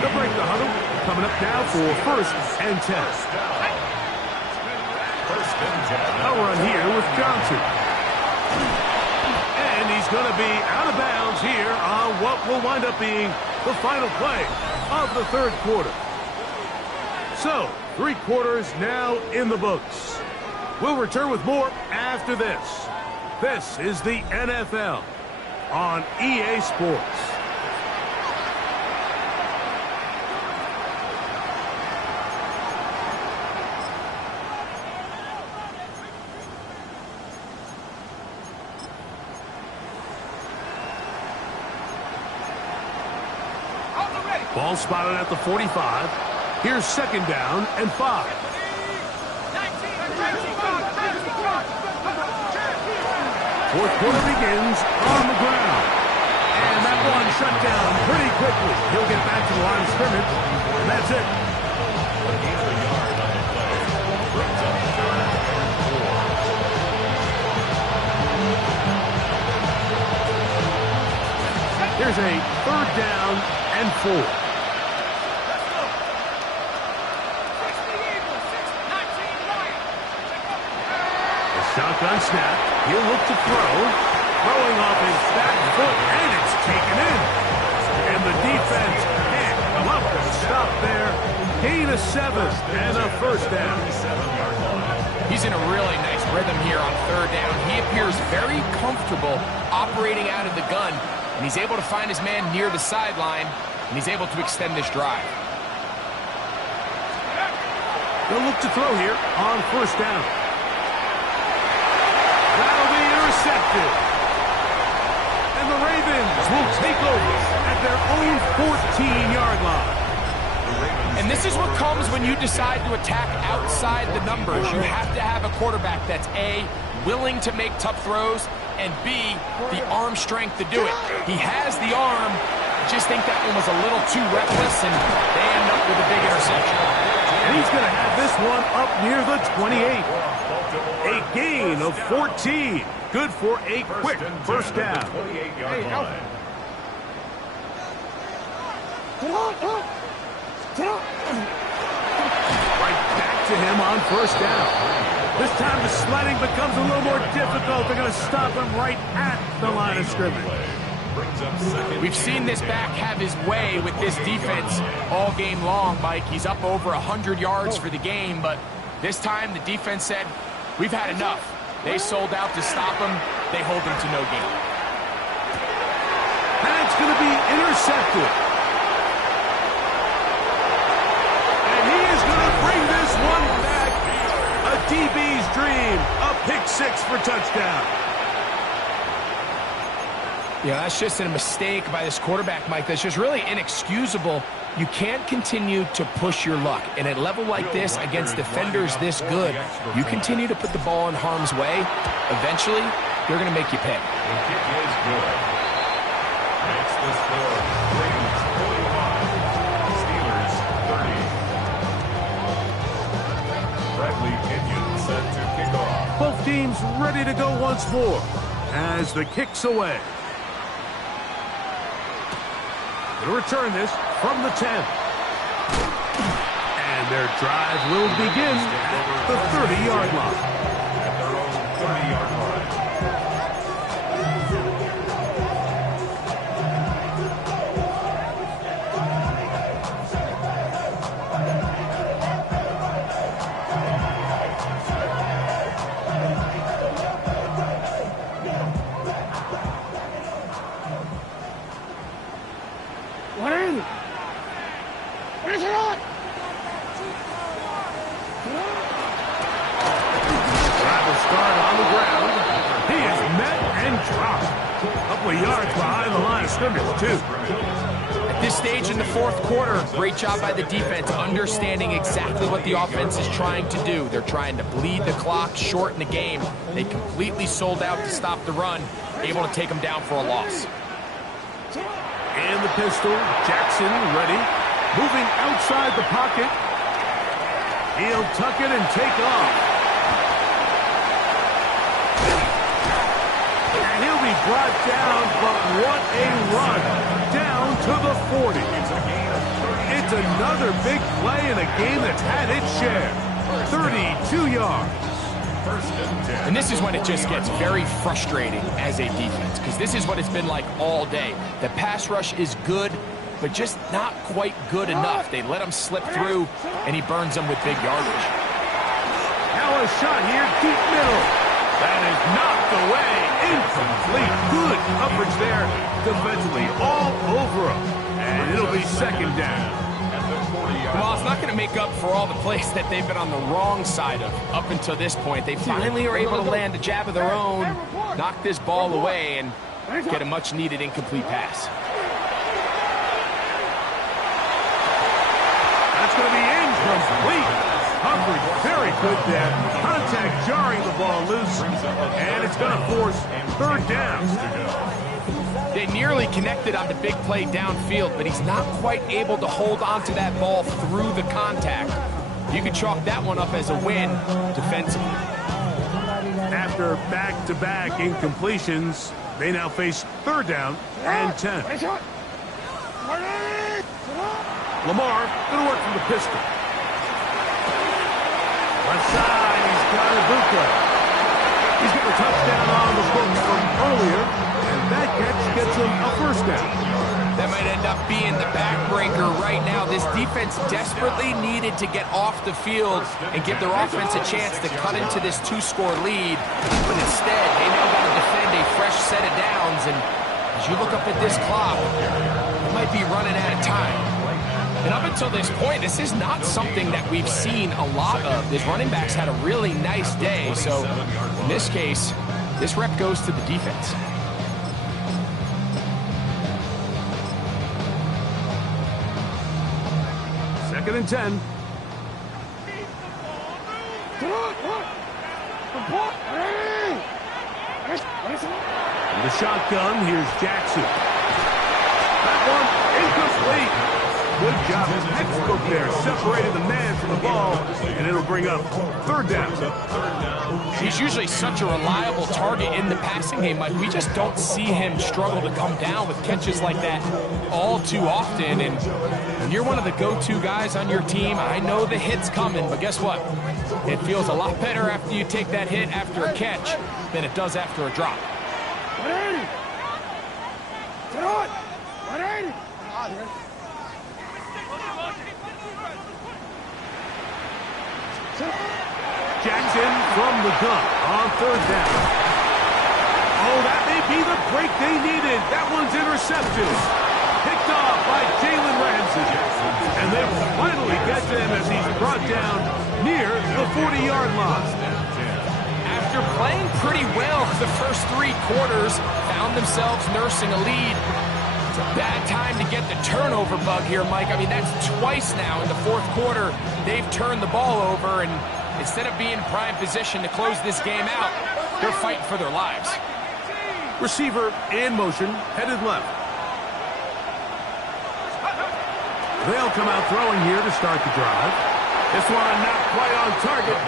They'll break the huddle. Coming up now for first and 10. A run here with Johnson. And he's going to be out of bounds here on what will wind up being the final play of the third quarter. So, 3 quarters now in the books. We'll return with more after this. This is the NFL on EA Sports. Ball spotted at the 45. Here's second down and 5. Fourth quarter begins on the ground. And that one shut down pretty quickly. He'll get back to the line of scrimmage, and that's it. A gain of a yard on the play. Brings up 3rd and 4. Here's a 3rd down and 4. Shotgun snap. He'll look to throw. Throwing off his back foot, and it's taken in. And the defense can't come up with a stop there. Gain of 7 and a first down. He's in a really nice rhythm here on 3rd down. He appears very comfortable operating out of the gun, and he's able to find his man near the sideline, and he's able to extend this drive. They'll look to throw here on 1st down. That'll be intercepted. And the Ravens will take over at their own 14-yard line. And this is what comes when you decide to attack outside the numbers. You have to have a quarterback that's A, willing to make tough throws, and B, the arm strength to do it. He has the arm. I just think that one was a little too reckless, and they end up with a big interception. And he's going to have this one up near the 28. A gain of 14. Good for a quick first down. Right back to him on 1st down. This time the sledding becomes a little more difficult. They're going to stop him right at the line of scrimmage. We've seen this back have his way with this defense all game long, Mike. He's up over 100 yards for the game, but this time the defense said, we've had enough. They sold out to stop him. They hold him to no gain. And it's going to be intercepted. And he is going to bring this one back. A DB's dream. A pick 6 for touchdown. Yeah, that's just a mistake by this quarterback, Mike. That's just really inexcusable. You can't continue to push your luck. And at a level like this, against defenders this good, you continue to put the ball in harm's way, eventually, they're going to make you pay. The kick is good. Makes the score. Ravens 45, Steelers 30. Bradley Kenyon set to kick off. Both teams ready to go once more as the kick's away. They'll return this from the 10. And their drive will begin at the 30-yard line. At their own 30-yard line. At this stage in the 4th quarter, great job by the defense, understanding exactly what the offense is trying to do. They're trying to bleed the clock, shorten the game. They completely sold out to stop the run, able to take them down for a loss. And the pistol, Jackson ready, moving outside the pocket. He'll tuck it and take off. And he'll be brought down, but what a run. Down to the 40. It's another big play in a game that's had its share. 32 yards. And this is when it just gets very frustrating as a defense, because this is what it's been like all day. The pass rush is good, but just not quite good enough. They let him slip through, and he burns them with big yardage. Now a shot here, deep middle. That is knocked away. Incomplete. Good coverage there defensively, all over him. And it'll be second down. Well, it's not going to make up for all the plays that they've been on the wrong side of up until this point. They finally are able to land a jab of their own, knock this ball away, and get a much-needed incomplete pass. That's going to be incomplete. Coverage very good there. Contact jarring the ball loose, and it's going to force third down. They nearly connected on the big play downfield, but he's not quite able to hold on to that ball through the contact. You could chalk that one up as a win defensively. After back-to-back incompletions, they now face third down and 10. Lamar going to work from the pistol. Left side, he's got Ibuka. He's got a touchdown on the books from earlier, and that catch gets him a first down. That might end up being the backbreaker right now. This defense desperately needed to get off the field and give their offense a chance to cut into this two-score lead. But instead, they now got to defend a fresh set of downs. And as you look up at this clock, it might be running out of time. And up until this point, this is not something that we've seen a lot of. These running backs had a really nice day. So in this case, this rep goes to the defense. Second and 10. In the shotgun, here's Jackson. That one incomplete. Good job. Textbook there. Separated the man from the ball, and it'll bring up third down. He's usually such a reliable target in the passing game. Like, we just don't see him struggle to come down with catches like that all too often. And when you're one of the go-to guys on your team, I know the hit's coming, but guess what? It feels a lot better after you take that hit after a catch than it does after a drop. Jackson from the gun on third down. Oh, that may be the break they needed. That one's intercepted. Picked off by Jalen Ramsey. And they will finally get to him as he's brought down near the 40-yard line. After playing pretty well for the first 3 quarters, found themselves nursing a lead. It's a bad time to get the turnover bug here, Mike. I mean, that's twice now in the fourth quarter they've turned the ball over, and instead of being in prime position to close this game out, they're fighting for their lives. Receiver in motion, headed left. They'll come out throwing here to start the drive. This one not quite on target.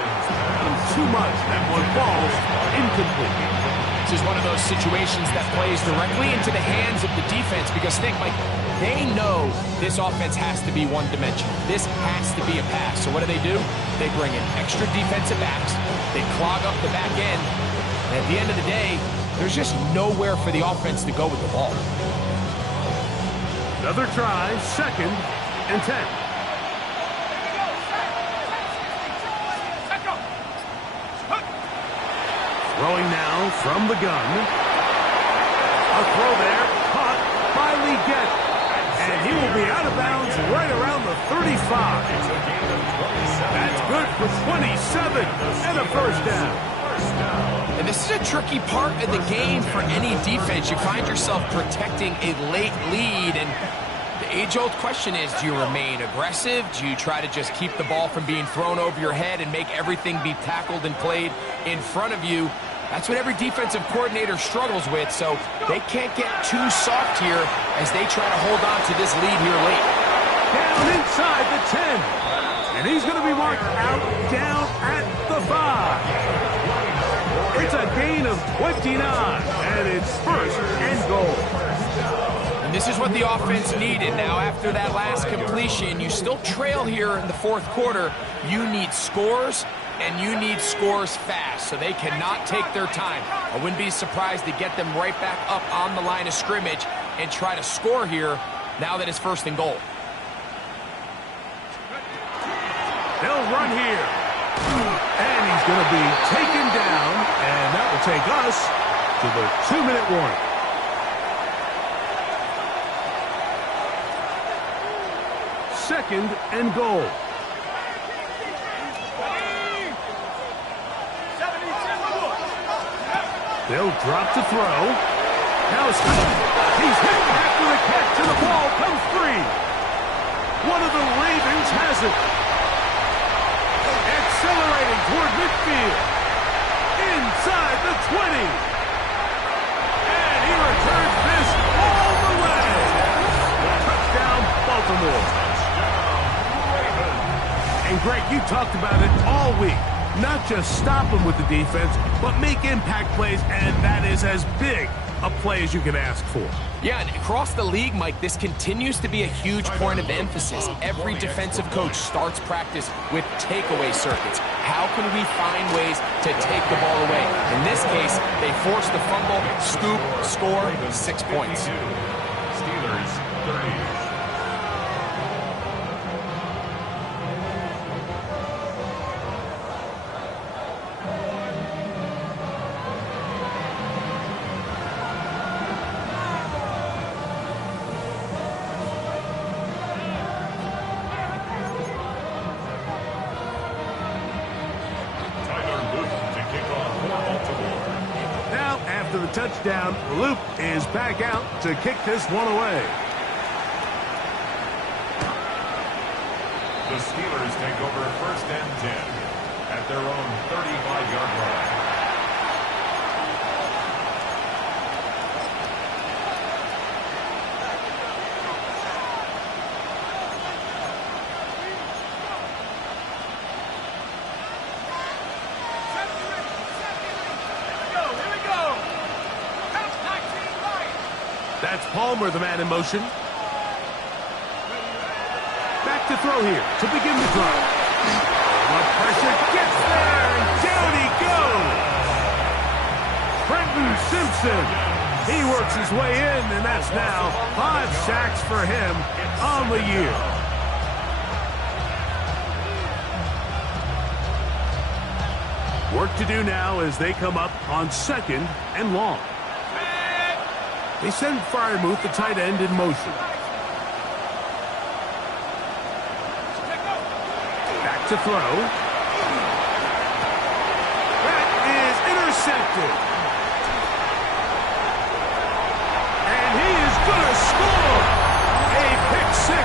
Too much. That one falls incomplete. This is one of those situations that plays directly into the hands of the defense, because think, Mike, they know this offense has to be one-dimensional. This has to be a pass. So what do? They bring in extra defensive backs. They clog up the back end. And at the end of the day, there's just nowhere for the offense to go with the ball. Another try, second and 10. Throwing now from the gun. A throw there, caught by Leggett. And he will be out of bounds right around the 35. That's good for 27 and a first down. And this is a tricky part of the game for any defense. You find yourself protecting a late lead, and the age-old question is, do you remain aggressive? Do you try to just keep the ball from being thrown over your head and make everything be tackled and played in front of you? That's what every defensive coordinator struggles with, so they can't get too soft here as they try to hold on to this lead here late. Down inside the 10. And he's going to be marked out down at the 5. It's a gain of 59, and it's first and goal. And this is what the offense needed. Now, after that last completion, you still trail here in the fourth quarter. You need scores, and you need scores fast, so they cannot take their time. I wouldn't be surprised to get them right back up on the line of scrimmage and try to score here now that it's first and goal. They'll run here. And he's going to be taken down, and that will take us to the 2-minute warning. Second and goal. They'll drop to throw. Now he's hit after the catch, and the ball comes free. One of the Ravens has it. Accelerating toward midfield. Inside the 20. And he returns this all the way. Touchdown, Baltimore. And Greg, you talked about it all week. Not just stop them with the defense, but make impact plays, and that is as big a play as you can ask for. Yeah, and across the league, Mike, this continues to be a huge point of emphasis. Every defensive coach starts practice with takeaway circuits. How can we find ways to take the ball away? In this case, they forced the fumble, scoop, score, 6 points. Steelers 30. The touchdown, Loop is back out to kick this one away. The Steelers take over first and 10 at their own 35-yard line. That's Palmer, the man in motion. Back to throw here to begin the drive. The pressure gets there, and down he goes. Brenton Simpson. He works his way in, and that's now 5 sacks for him on the year. Work to do now as they come up on second and long. They send Freiermuth, the tight end, in motion. Back to throw. That is intercepted. And he is going to score. A pick 6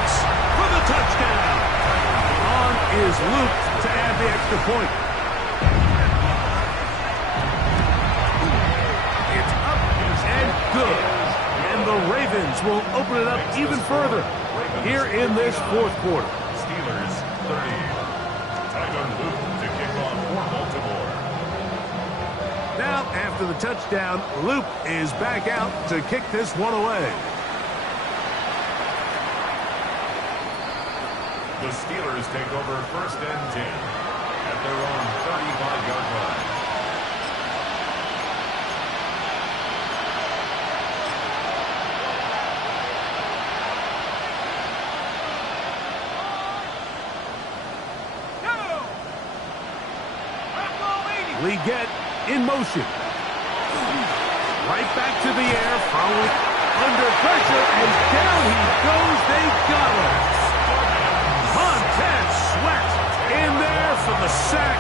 for the touchdown. On is Luke to add the extra point. It's up and good. And the Ravens will open it up even further here in this fourth quarter. Steelers 30. Tyler Luke to kick off for Baltimore. Now, after the touchdown, Luke is back out to kick this one away. The Steelers take over first and 10 at their own 35-yard line. Leggett in motion. Right back to the air, following under pressure, and down he goes. They got him. Montez Sweat in there for the sack.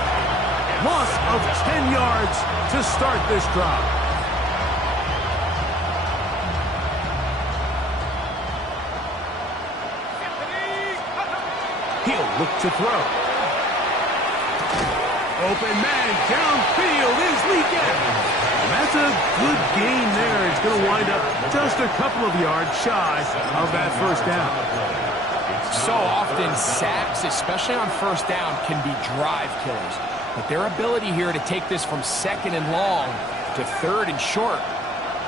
Loss of 10 yards to start this drive. He'll look to throw. Open man downfield is Leggett. That's a good gain there. It's going to wind up just a couple of yards shy of that first down. So often sacks, especially on first down, can be drive killers. But their ability here to take this from second and long to 3rd and short.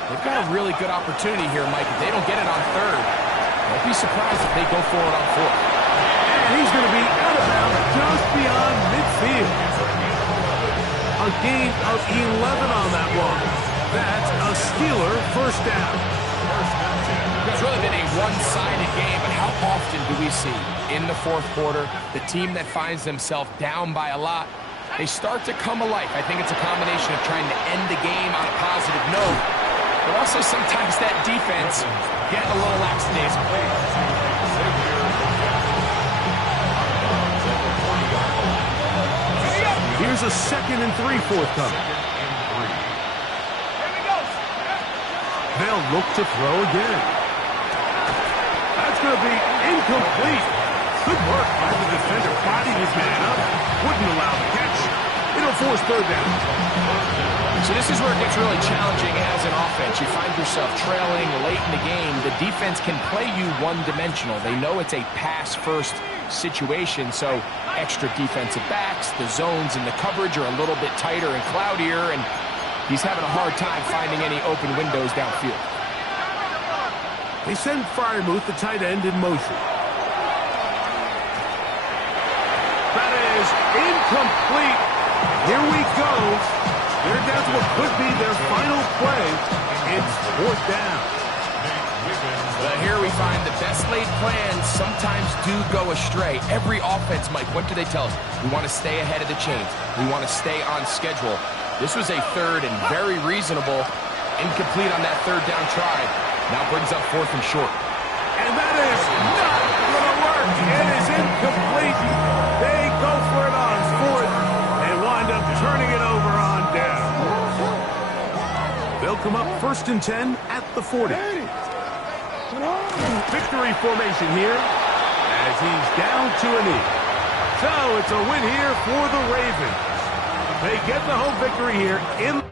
They've got a really good opportunity here, Mike. If they don't get it on 3rd, don't be surprised if they go for it on 4th. And he's going to be out of bounds just beyond midfield. A gain of 11 on that one. That's a Steeler first down. It's really been a one-sided game, but how often do we see in the 4th quarter the team that finds themselves down by a lot, they start to come alive. I think it's a combination of trying to end the game on a positive note, but also sometimes that defense getting a little lackadaisical. Here's a 2nd and 3 forthcoming. They'll look to throw again. That's going to be incomplete. Good work by the defender. Bodied his man up. Wouldn't allow the catch. It'll force 3rd down. So this is where it gets really challenging as an offense. You find yourself trailing late in the game. The defense can play you one-dimensional. They know it's a pass-first situation, so extra defensive backs, the zones and the coverage are a little bit tighter and cloudier, and he's having a hard time finding any open windows downfield. They send Freiermuth, the tight end, in motion. That is incomplete. Here we go. They're down to what could be their final play. It's 4th down. But here we find the best laid plans sometimes do go astray. Every offense, Mike, what do they tell us? We want to stay ahead of the chains. We want to stay on schedule. This was a 3rd and very reasonable. Incomplete on that 3rd down try. Now brings up 4th and short. And that is not going to work. It is incomplete. They go for it on 4th and wind up turning it over on down. They'll come up 1st and 10 at the 40. Victory formation here as he's down to a knee. So it's a win here for the Ravens. They get the home victory here in